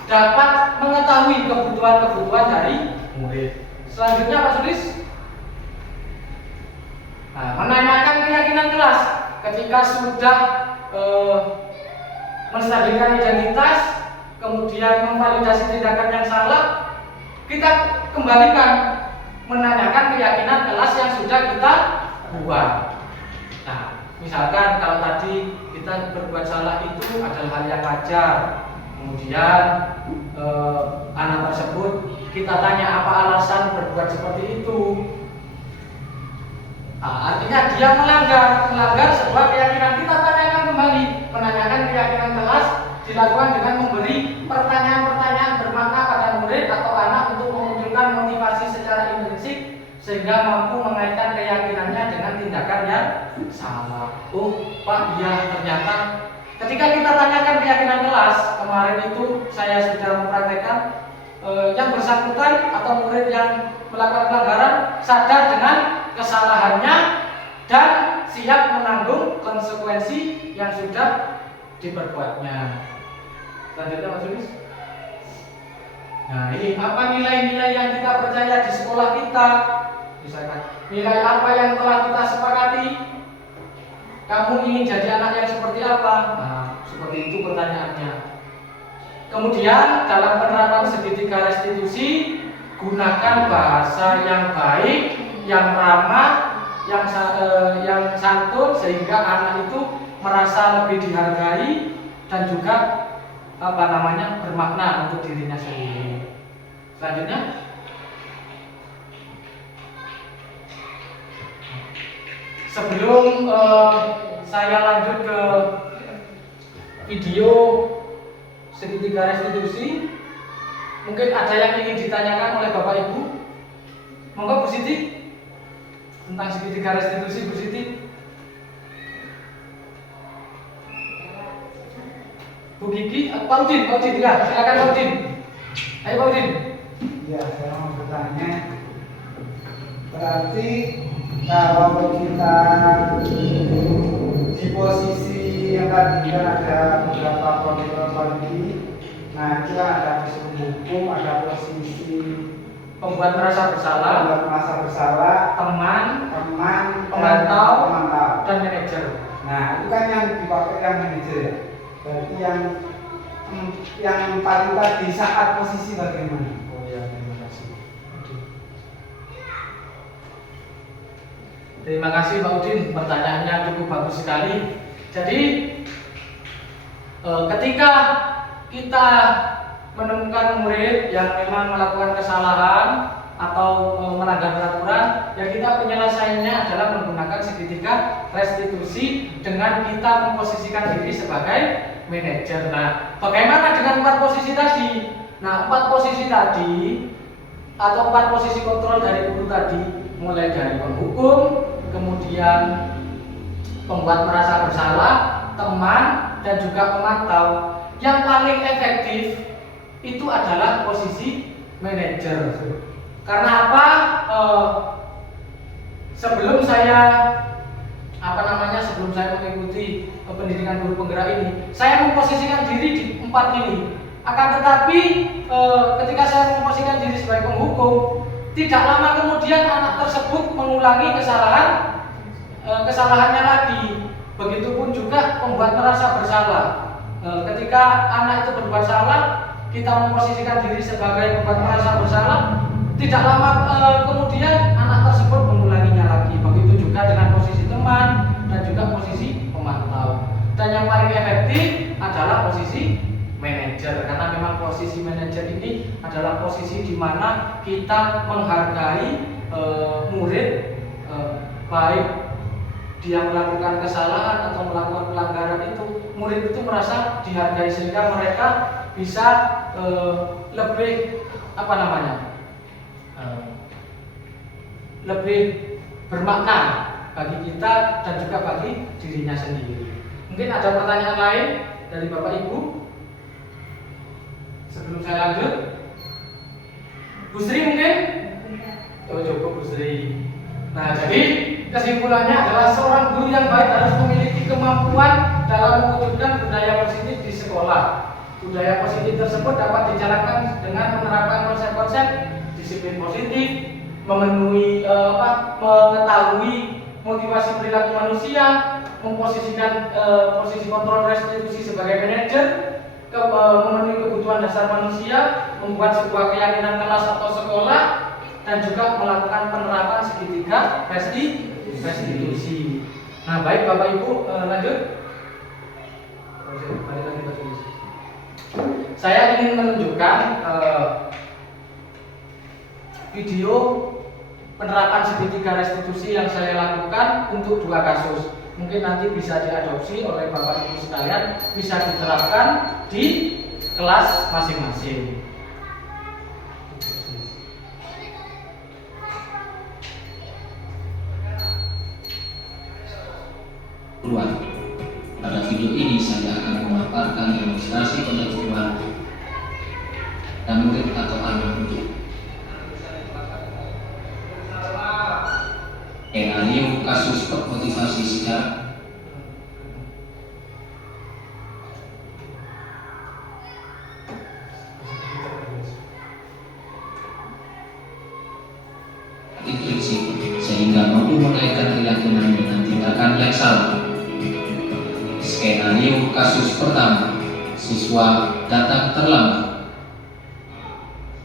dapat mengetahui kebutuhan-kebutuhan dari murid. Selanjutnya Pak Sulis, menanyakan keyakinan kelas. Ketika sudah menstabilkan identitas, kemudian memvalidasi tindakan yang salah, kita kembalikan menanyakan keyakinan kelas yang sudah kita buat. Nah, misalkan kalau tadi kita berbuat salah itu adalah hal yang wajar, kemudian anak tersebut kita tanya apa alasan berbuat seperti itu. Artinya dia melanggar sebuah keyakinan. Kita tanyakan kembali, menanyakan keyakinan kelas dilakukan dengan memberi pertanyaan-pertanyaan bermakna pada murid atau anak untuk memunculkan motivasi secara intrinsik sehingga mampu mengaitkan keyakinannya dengan tindakan yang salah. Oh Pak, ya ternyata ketika kita tanyakan keyakinan kelas, kemarin itu saya sudah mempraktekkan yang bersangkutan atau murid yang melakukan pelanggaran sadar dengan kesalahannya dan siap menanggung konsekuensi yang sudah diperbuatnya. Lanjutnya Mas Yunis. Nah ini apa nilai-nilai yang kita percaya di sekolah kita? Misalkan nilai apa yang telah kita sepakati? Kamu ingin jadi anak yang seperti apa? Nah seperti itu pertanyaannya. Kemudian dalam penerapan segitiga restitusi, gunakan bahasa yang baik, yang ramah, yang santun sehingga anak itu merasa lebih dihargai dan juga bermakna untuk dirinya sendiri. Selanjutnya, sebelum saya lanjut ke video segitiga restitusi, mungkin ada yang ingin ditanyakan oleh Bapak Ibu. Monggo Bu Siti, tentang segitiga restitusi, Bu Siti. Bu Gigi, Pak Udin, ya, silakan Pak Udin. Ayo Pak Udin. Ya, saya mau bertanya. Berarti kalau kita di posisi yang tadi kan ada beberapa kondisi, nah itu kan ada posisi hukum, ada posisi Pembuat merasa bersalah, teman, pemantau, dan manajer. Nah, itu kan yang dipakai yang manajer ya. Berarti yang paling tadi saat posisi bagaimana? Oh ya, terima kasih. Terima kasih Pak Udin, pertanyaannya cukup bagus sekali. Jadi ketika kita menemukan murid yang memang melakukan kesalahan atau melanggar peraturan, ya kita penyelesaiannya adalah menggunakan segitiga restitusi dengan kita memposisikan diri sebagai manajer. Nah, bagaimana dengan 4 posisi tadi? Nah, 4 posisi tadi atau 4 posisi kontrol dari guru tadi, mulai dari penghukum, kemudian pembuat merasa bersalah, teman, dan juga pemantau. Yang paling efektif itu adalah posisi manajer. Karena apa? Sebelum saya mengikuti pendidikan guru penggerak ini, saya memposisikan diri di 4 ini. Akan tetapi ketika saya memposisikan diri sebagai penghukum, tidak lama kemudian anak tersebut mengulangi kesalahannya lagi. Begitupun juga pembuat merasa bersalah. Ketika anak itu berbuat salah, kita memposisikan diri sebagai pembuat merasa bersalah, tidak lama kemudian anak tersebut mengulanginya lagi. Begitu juga dengan posisi teman dan juga posisi pemantau. Dan yang paling efektif adalah posisi manajer, karena memang posisi manajer ini adalah posisi di mana kita menghargai murid, baik dia melakukan kesalahan atau melakukan pelanggaran itu, murid itu merasa dihargai sehingga mereka bisa lebih lebih bermakna bagi kita dan juga bagi dirinya sendiri. Mungkin ada pertanyaan lain dari Bapak Ibu sebelum saya lanjut? Bu Sri mungkin? Oh, cukup Bu Sri. Nah, jadi kesimpulannya adalah seorang guru yang baik harus memiliki kemampuan dalam mewujudkan budaya positif di sekolah. Budaya positif tersebut dapat dijalankan dengan menerapkan konsep-konsep disiplin positif, mengetahui motivasi perilaku manusia, memposisikan posisi kontrol restitusi sebagai manajer, memenuhi kebutuhan dasar manusia, membuat sebuah keyakinan kelas atau sekolah, dan juga melakukan penerapan segitiga restitusi. Nah, baik Bapak Ibu, lanjut. Balik lagi ke sini. Saya ingin menunjukkan video penerapan segitiga restitusi yang saya lakukan untuk 2 kasus. Mungkin nanti bisa diadopsi oleh Bapak Ibu sekalian, bisa diterapkan di kelas masing-masing. Pada video ini saya akan memaparkan demonstrasi pengetahuan dan murid atau anak untuk skenario kasus motivasi secara intrinsik sehingga mampu mengaitkan keyakinan dengan tindakan yang salah. Skenario kasus pertama, siswa datang terlambat.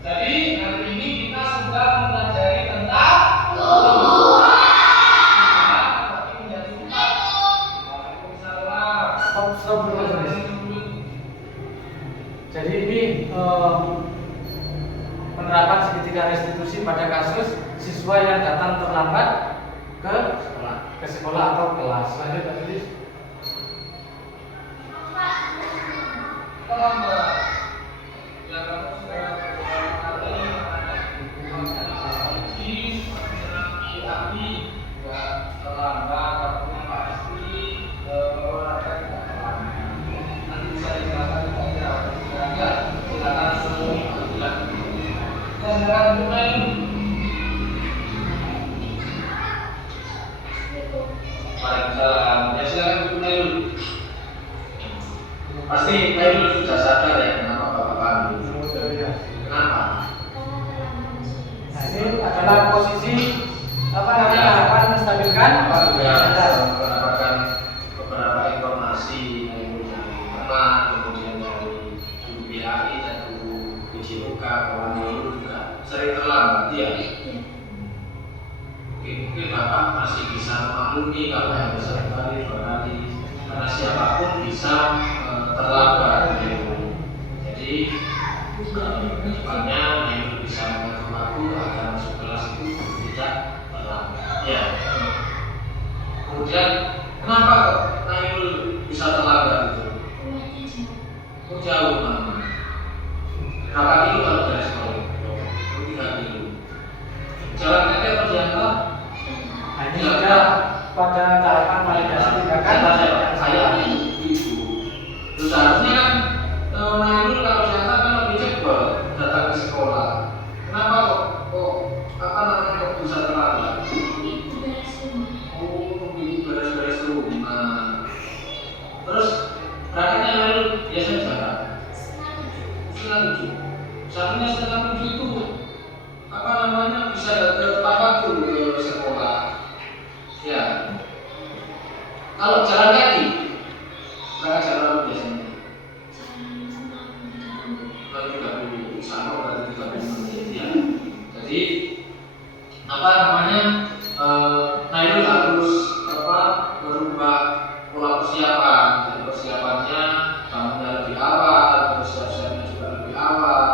Jadi hari ini kita sudah mempelajari tentang Waalaikumsalam. tidak restitusi pada kasus siswa yang datang terlambat ke sekolah atau kelas. Lanjut Pak Tulis. Pasti Nailul sudah sadar ya kenapa Bapak panggil. Kenapa? Nah, ini adalah posisi harapan menstabilkan mendapatkan beberapa informasi Nailul dari teman, kemudian dari guru BAI dan guru PJOK bahwa Nailul juga sering terlambat ya. Mungkin Bapak masih bisa memaklumi kalau yang besar kali karena siapapun bisa terlambat. Jadi kedepannya Nailul bisa mengatur waktu agar masuk kelas itu tidak terlambat. Ya. Kemudian kenapa kok Nailul bisa terlambat itu? Kok jauh mana? Berapa kilo kalau dari sekolah? 3 kilo. Jalan kaki atau diantar? Nah, ini sudah pada tahapan validasi tindakan saya ibu. Terus seharusnya kan Nailul kalau diantar kan lebih cepat datang ke sekolah. Kenapa kok bisa terlambat? Oh, ibu beres-beres rumah. Terus berangkatnya Nailul biasanya jalan 7:30. Seharusnya 7:30 itu bisa tepat waktu ke sekolah. Ya. Kalau jalan kaki, berapa jalan biasanya? 30 sama berarti 30 menit ya. Jadi Nailul harus merubah pola persiapan. Jadi persiapannya bangunnya lebih awal, terus siap-siapnya juga lebih awal.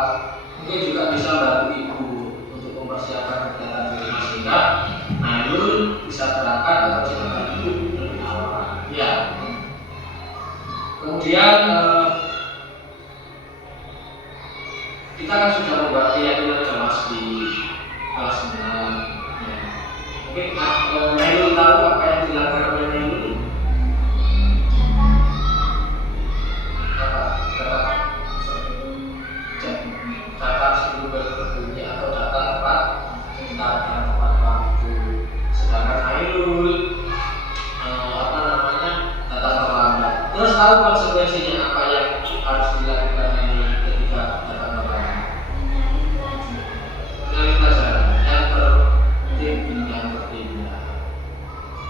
Mungkin juga bisa bantu ibu untuk mempersiapkan kegiatan di rumah sehingga Nailul bisa berangkat atau jalan itu lebih awal. Ya. Kemudian kita kan sudah membuat keyakinan jelas di kelas 9. Ya. Mungkin Nailul tahu apa yang dilakukan oleh Nailul. Datang sebelum berbunyi atau datang tepat waktu. Sedangkan Nailul datang terlambat. Terus tahu konsekuensinya apa yang harus dilakukan Nailul ketika datang terlambat? Menyalin pelajaran yang tertunda.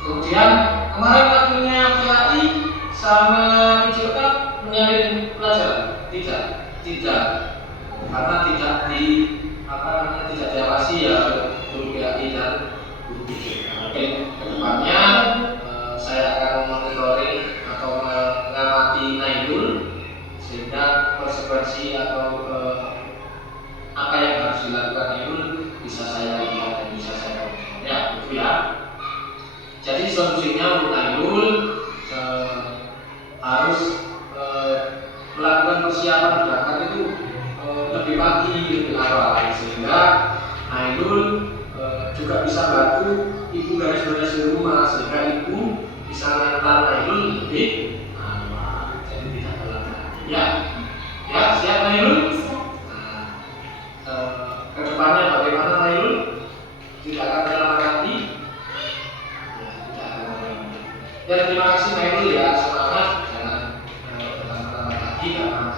Kemudian kemarin waktunya PAI sama PJOK menyalin pelajaran? Tidak. Karena tidak diawasi ya guru PAI dan guru PJOK. Oke, kedepannya saya akan monitoring atau mengamati Nailul sehingga konsekuensi atau apa yang harus dilakukan Nailul bisa saya lihat dan bisa saya kontrol. Ya, itu ya. Jadi solusinya untuk Nailul harus melakukan persiapan berangkat itu lebih pagi, lebih awal sehingga Nailul juga bisa bantu ibu beres-beres di rumah sehingga ibu bisa mengantar Nailul lebih awal. Jadi tidak terlambat. Ya, siap Nailul? Kedepannya bagaimana Nailul? Tidak akan terlambat lagi? Ya, tidak akan terlambat. Ya, terima kasih Nailul ya, semangat jangan terlambat lagi karena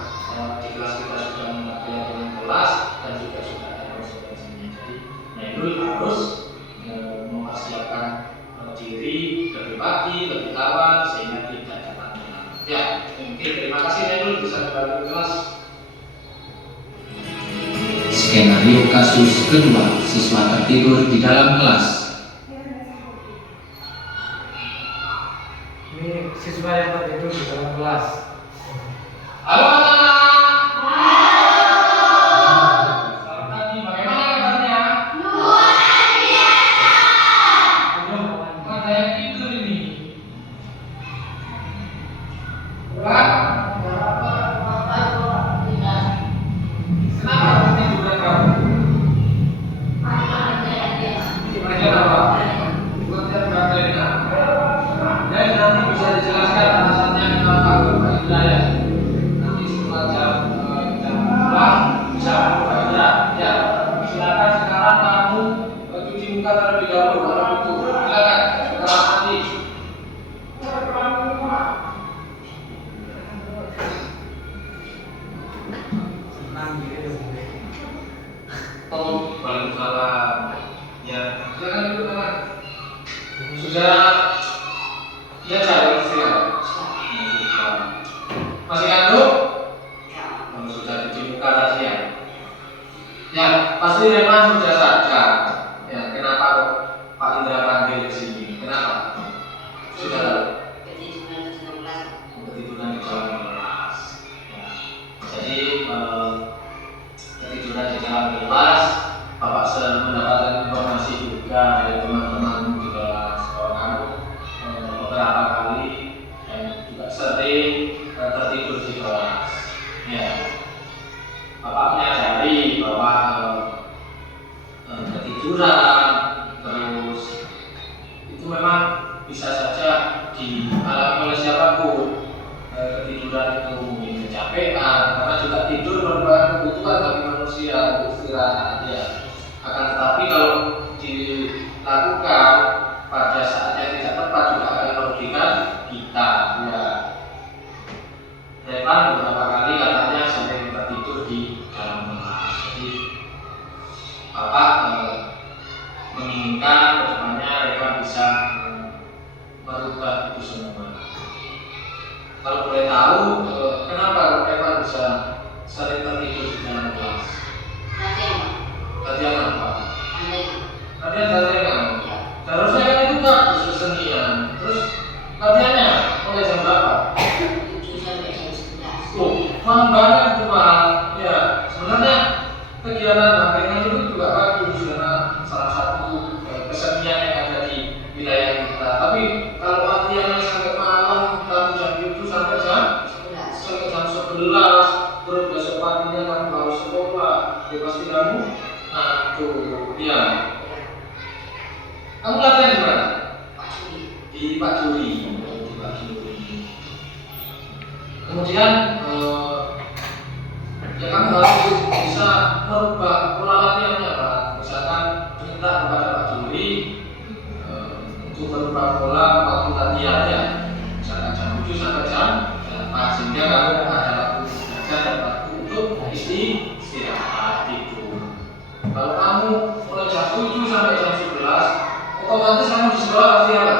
di kelas kita sudah memakai dengan kelas dan juga sudah ada konsekuensinya. Jadi Nailul harus mempersiapkan diri lebih pagi, lebih awal sehingga tidak datang terlambat. Ya, oke, terima kasih Nailul bisa kembali ke kelas. Skenario kasus kedua, siswa tertidur di dalam kelas. Ini siswa yang tertidur di dalam kelas. Halo anak-anak. Selamat pagi. Bagaimana kabarnya? Waalaikumsalam. Ya, silakan dulu teman. Sudah ya cari silakan. Masih ngantuk? Sudah cuci muka tadi ya. Ya, pasti memang sudah sadar. Ya, kenapa kok Pak Indra panggil ke sini? Kenapa? Sudah tahu? Ketiduran di dalam kelas. Ya. Jadi ketiduran di dalam kelas, Bapak sering mendapatkan informasi juga dari teman-teman di kelas. Beberapa kali dan juga sering tertidur di kelas. Ya. Bapak menyadari bahwa ketiduran terus itu memang bisa saja dialami oleh siapapun. Ketiduran itu mungkin kecapean, karena juga tidur merupakan kebutuhan bagi manusia untuk istirahat. Ya. Akan tetapi kalau dilakukan pada saat yang tidak tepat juga akan merugikan kita. Ya. Revan beberapa kali katanya sering tertidur di dalam kelas. Jadi Bapak menginginkan kedepannya Revan bisa merubah itu semua. Kalau boleh tahu, kenapa Revan bisa sering tertidur di dalam kelas? Latihan apa? Latihan gandengan. Seharusnya kan itu bagus kesenian. Terus latihannya mulai jam berapa? Oh, mahal banget itu Pak. Ya, sebenarnya kegiatan gandengan itu juga bagus karena salah satu kesenian yang ada di wilayah kita. Tapi kalau latihannya sampai malam, kamu jam 7 sampai jam 11, terus besok paginya kamu harus sekolah, ya pasti kamu ngantuk. Ya. Kamu latihan di mana? Di Pak Juri. Di Pak Juri. Kemudian ya kamu harus bisa merubah pola latihannya Pak. Misalkan minta kepada Pak Juri untuk merubah pola waktu latihannya. Misalkan jam 7 sampai jam 8, sehingga kamu ada waktu belajar dan waktu untuk istirahat tidur. Kalau kamu mulai jam 7 sampai jam 11, otomatis kamu di sekolah pasti apa?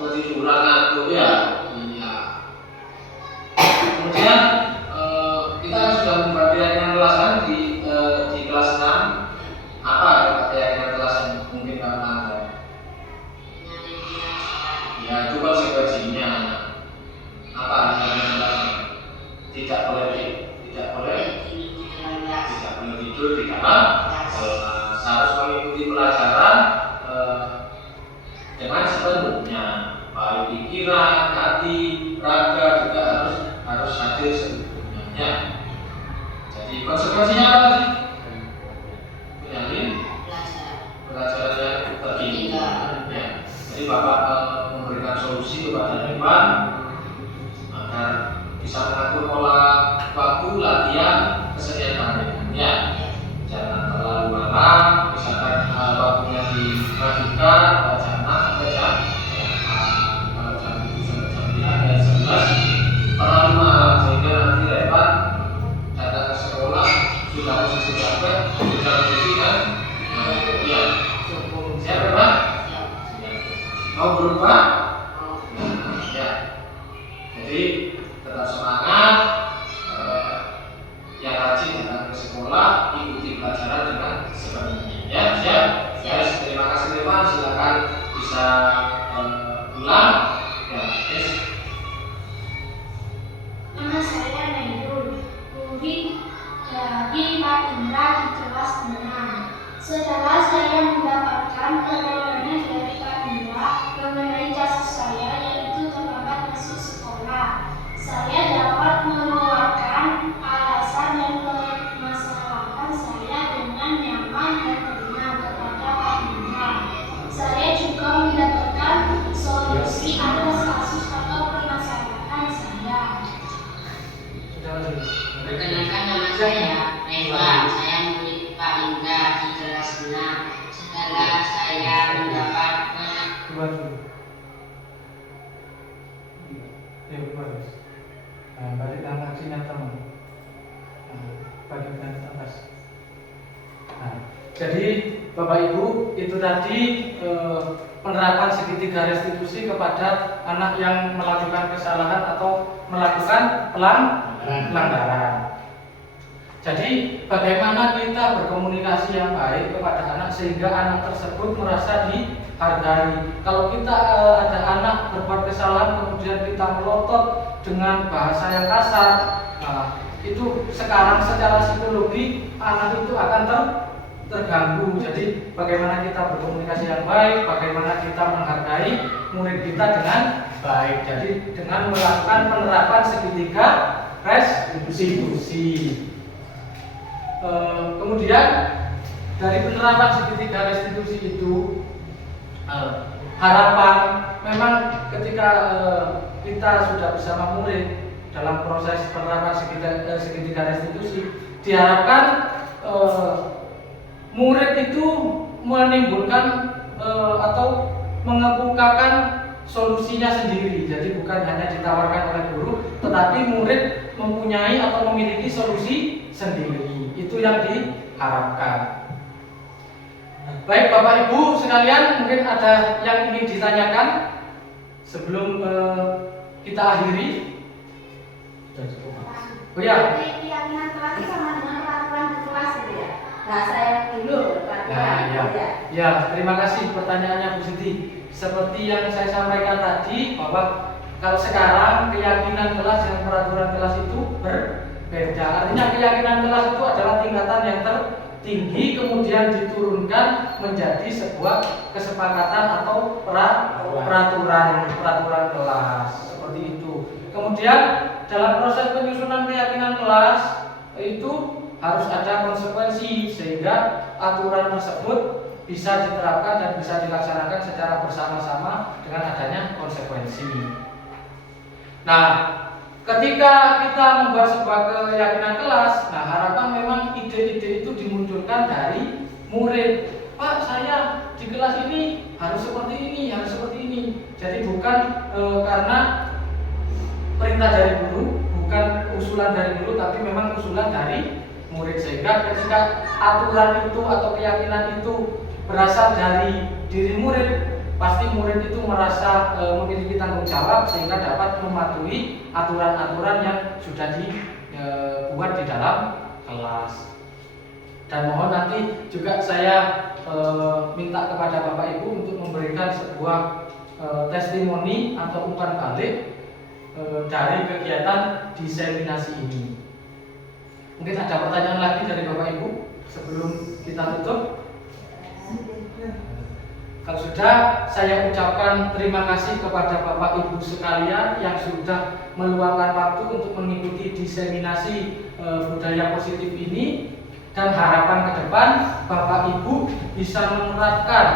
Ketiduran ngantuk ya. Iya. Kemudian kita sudah membuat keyakinan kelas kan di kelas 6. Apa keyakinan kelas yang mungkin kamu anggap? Ya itu konsekuensinya. Apa keyakinan kelas? Tidak boleh tidur di dalam kelas. Harus mengikuti pelajaran dengan sepenuhnya, baik pikiran, hati, raga juga harus hadir sepenuhnya. Jadi konsekuensinya apa sih? Pelajaran yang terkini. Ya. Jadi Bapak memberikan solusi kepada Revan agar bisa mengatur pola waktu latihan kesenian gandengan. Ya. Jangan terlalu malam, misalkan waktunya dimajukan jam 6 sampai jam 8, kalau jam 7 sampai jam 11 terlalu malam, sehingga nanti Revan datang ke sekolah sudah posisi capek, sudah posisi kan ya. Siap Revan? Mau berubah? Ya. Jadi tetap semangat, yang rajin datang ke sekolah, ikuti pelajaran dengan sepenuhnya. Ya, siap. Yes, terima kasih Revan. Silakan bisa pulang. Ya, yes. Nama saya Naidul, murid dari Pak Indra di kelas 6. Setelah saya mendapatkan pertolongan dari Pak Indra mengenai kasus saya, yaitu terlambat masuk sekolah, saya dapat mengeluarkan alasan dan permasalahan saya dengan nyaman dan tenang kepada Pak Indra. Saya juga mendapatkan solusi atas kasus atau permasalahan saya. Perkenalkan nama saya Revan, saya murid Pak Indra di kelas 6. Setelah saya mendapat balik dan aksinya teman. Balik dan atas. Jadi Bapak Ibu, itu tadi penerapan segitiga restitusi kepada anak yang melakukan kesalahan atau melakukan pelanggaran. Jadi bagaimana kita berkomunikasi yang baik kepada anak sehingga anak tersebut merasa dihargai. Kalau kita ada anak berbuat kesalahan kemudian kita melotot dengan bahasa yang kasar, nah, itu sekarang secara psikologi anak itu akan terganggu. Jadi bagaimana kita berkomunikasi yang baik, bagaimana kita menghargai murid kita dengan baik. Jadi dengan melakukan penerapan segitiga restitusi. Kemudian dari penerapan segitiga restitusi itu harapan memang ketika kita sudah bersama murid dalam proses penerapan segitiga restitusi, diharapkan murid itu menimbulkan atau mengemukakan solusinya sendiri. Jadi bukan hanya ditawarkan oleh guru, tetapi murid mempunyai atau memiliki solusi sendiri. Itu yang diharapkan. Baik Bapak Ibu sekalian, mungkin ada yang ingin ditanyakan sebelum kita akhiri. Oh ya. Keyakinan kelas itu sama dengan peraturan di kelas itu ya. Bahasa yang dulu peraturan. Ya, terima kasih pertanyaannya Bu Siti. Seperti yang saya sampaikan tadi bahwa kalau sekarang keyakinan kelas dan peraturan kelas itu berbeda. Artinya keyakinan kelas itu adalah tingkatan yang tertinggi kemudian diturunkan menjadi sebuah kesepakatan atau peraturan kelas seperti itu. Kemudian dalam proses penyusunan keyakinan kelas itu harus ada konsekuensi sehingga aturan tersebut bisa diterapkan dan bisa dilaksanakan secara bersama-sama dengan adanya konsekuensi. Nah, ketika kita membuat sebuah keyakinan kelas, nah harapan memang ide-ide itu dimunculkan dari murid. Pak, saya di kelas ini harus seperti ini, harus seperti ini. Jadi bukan karena perintah dari guru, bukan usulan dari guru, tapi memang usulan dari murid. Sehingga ketika aturan itu atau keyakinan itu berasal dari diri murid, pasti murid itu merasa memiliki tanggung jawab sehingga dapat mematuhi aturan-aturan yang sudah dibuat di dalam kelas. Dan mohon nanti juga saya minta kepada Bapak Ibu untuk memberikan sebuah testimoni atau umpan balik dari kegiatan diseminasi ini. Mungkin ada pertanyaan lagi dari Bapak Ibu sebelum kita tutup? Kalau sudah, saya ucapkan terima kasih kepada Bapak Ibu sekalian yang sudah meluangkan waktu untuk mengikuti diseminasi budaya positif ini, dan harapan ke depan Bapak Ibu bisa menerapkan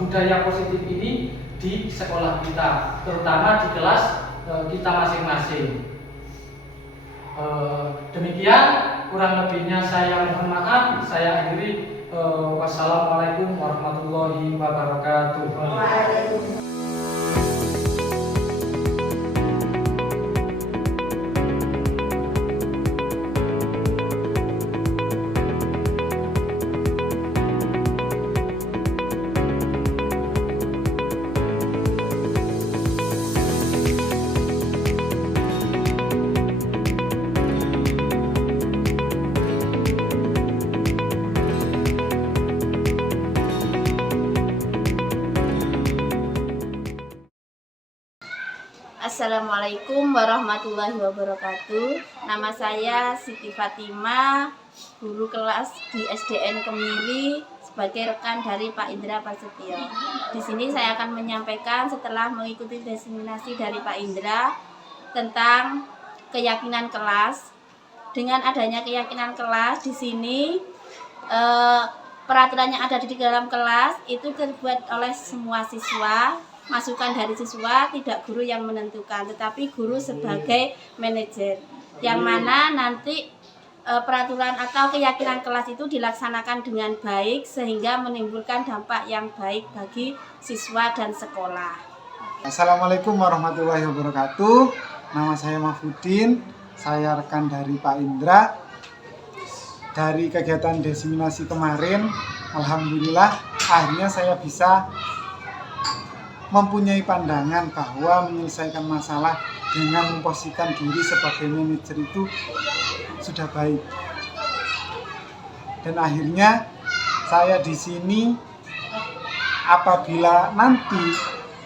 budaya positif ini di sekolah kita, terutama di kelas kita masing-masing. Demikian, kurang lebihnya saya mohon maaf. Saya akhiri. Wassalamualaikum warahmatullahi wabarakatuh. Waalaikumsalam. Assalamualaikum warahmatullahi wabarakatuh. Nama saya Siti Fatima, guru kelas di SDN Kemiri sebagai rekan dari Pak Indra Prasetyo. Di sini saya akan menyampaikan setelah mengikuti diseminasi dari Pak Indra tentang keyakinan kelas. Dengan adanya keyakinan kelas di sini peraturan yang ada di dalam kelas itu terbuat oleh semua siswa. Masukan dari siswa, tidak guru yang menentukan, tetapi guru sebagai manajer, yang mana nanti peraturan atau keyakinan kelas itu dilaksanakan dengan baik sehingga menimbulkan dampak yang baik bagi siswa dan sekolah. Assalamualaikum warahmatullahi wabarakatuh. Nama saya Mahfudin, saya rekan dari Pak Indra. dari kegiatan diseminasi kemarin, alhamdulillah akhirnya saya bisa mempunyai pandangan bahwa menyelesaikan masalah dengan memposisikan diri sebagai manajer itu sudah baik. Dan akhirnya saya di sini, apabila nanti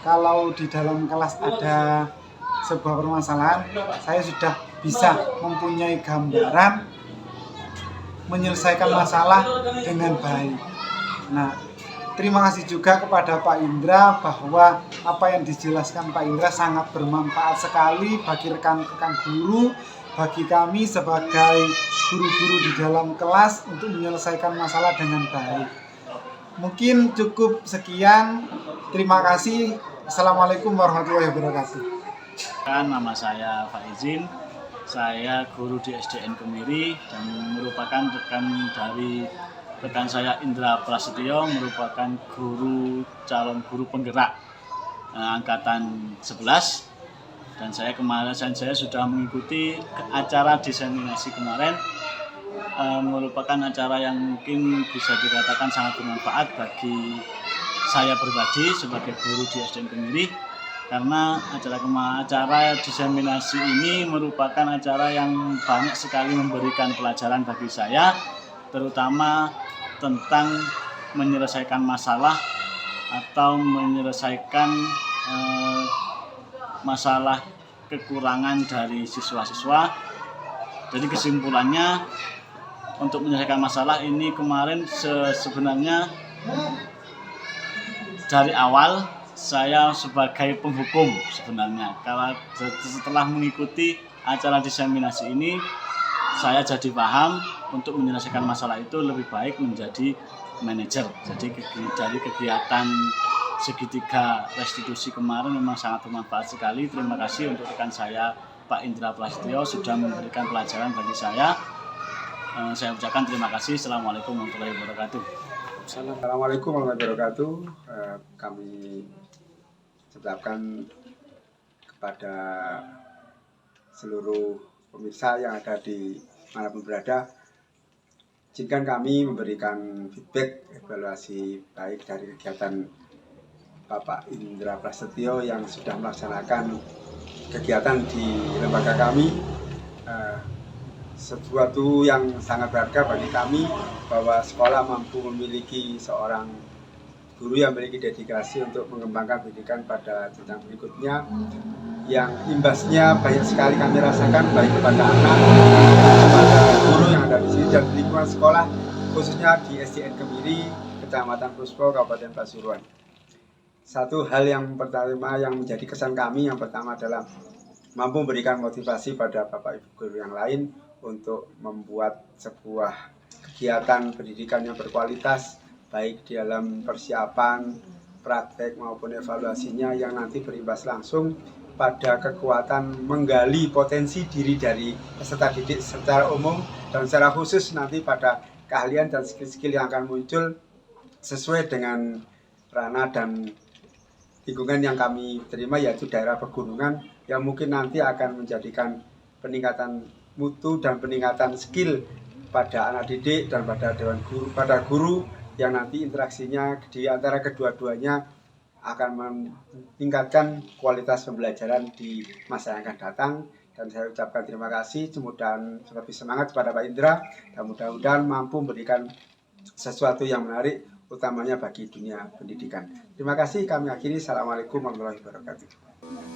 kalau di dalam kelas ada sebuah permasalahan, saya sudah bisa mempunyai gambaran menyelesaikan masalah dengan baik. Nah, terima kasih juga kepada Pak Indra bahwa apa yang dijelaskan Pak Indra sangat bermanfaat sekali bagi rekan-rekan guru, bagi kami sebagai guru-guru di dalam kelas untuk menyelesaikan masalah dengan baik. Mungkin cukup sekian. Terima kasih. Assalamualaikum warahmatullahi wabarakatuh. Nama saya Faizin, saya guru di SDN Kemiri dan merupakan rekan saya Indra Prasetyo, merupakan calon guru penggerak angkatan 11. Dan saya sudah mengikuti acara diseminasi kemarin, merupakan acara yang mungkin bisa dikatakan sangat bermanfaat bagi saya pribadi sebagai guru di SDN Kemiri, karena acara diseminasi ini merupakan acara yang banyak sekali memberikan pelajaran bagi saya, terutama tentang menyelesaikan masalah atau menyelesaikan masalah kekurangan dari siswa-siswa. Jadi kesimpulannya, untuk menyelesaikan masalah ini kemarin sebenarnya dari awal saya sebagai penghukum sebenarnya. Karena setelah mengikuti acara diseminasi ini, saya jadi paham untuk menyelesaikan masalah itu lebih baik menjadi manajer. Jadi dari kegiatan segitiga restitusi kemarin memang sangat bermanfaat sekali. Terima kasih untuk rekan saya Pak Indra Prasetyo sudah memberikan pelajaran bagi saya. Saya ucapkan terima kasih. Assalamualaikum warahmatullahi wabarakatuh. Assalamualaikum warahmatullahi wabarakatuh. Kami ucapkan kepada seluruh pemirsa yang ada di manapun berada, izinkan kami memberikan feedback evaluasi baik dari kegiatan Bapak Indra Prasetyo yang sudah melaksanakan kegiatan di lembaga kami. Sesuatu yang sangat berharga bagi kami bahwa sekolah mampu memiliki seorang guru yang memiliki dedikasi untuk mengembangkan pendidikan pada jenjang berikutnya, yang imbasnya banyak sekali kami rasakan baik kepada anak, kepada guru yang ada di sini dan di lingkungan sekolah, khususnya di SDN Kemiri, Kecamatan Puspo, Kabupaten Pasuruan. Satu hal yang pertama yang menjadi kesan kami, yang pertama adalah mampu memberikan motivasi pada Bapak Ibu guru yang lain untuk membuat sebuah kegiatan pendidikan yang berkualitas, baik di dalam persiapan, praktek maupun evaluasinya, yang nanti berimbas langsung pada kekuatan menggali potensi diri dari peserta didik secara umum dan secara khusus nanti pada keahlian dan skill-skill yang akan muncul sesuai dengan ranah dan lingkungan yang kami terima, yaitu daerah pegunungan, yang mungkin nanti akan menjadikan peningkatan mutu dan peningkatan skill pada anak didik dan pada dewan guru, pada guru, yang nanti interaksinya di antara kedua-duanya akan meningkatkan kualitas pembelajaran di masa yang akan datang. Dan saya ucapkan terima kasih, mudah-mudahan lebih semangat kepada Pak Indra dan mudah-mudahan mampu memberikan sesuatu yang menarik, utamanya bagi dunia pendidikan. Terima kasih, kami akhiri. Assalamualaikum warahmatullahi wabarakatuh.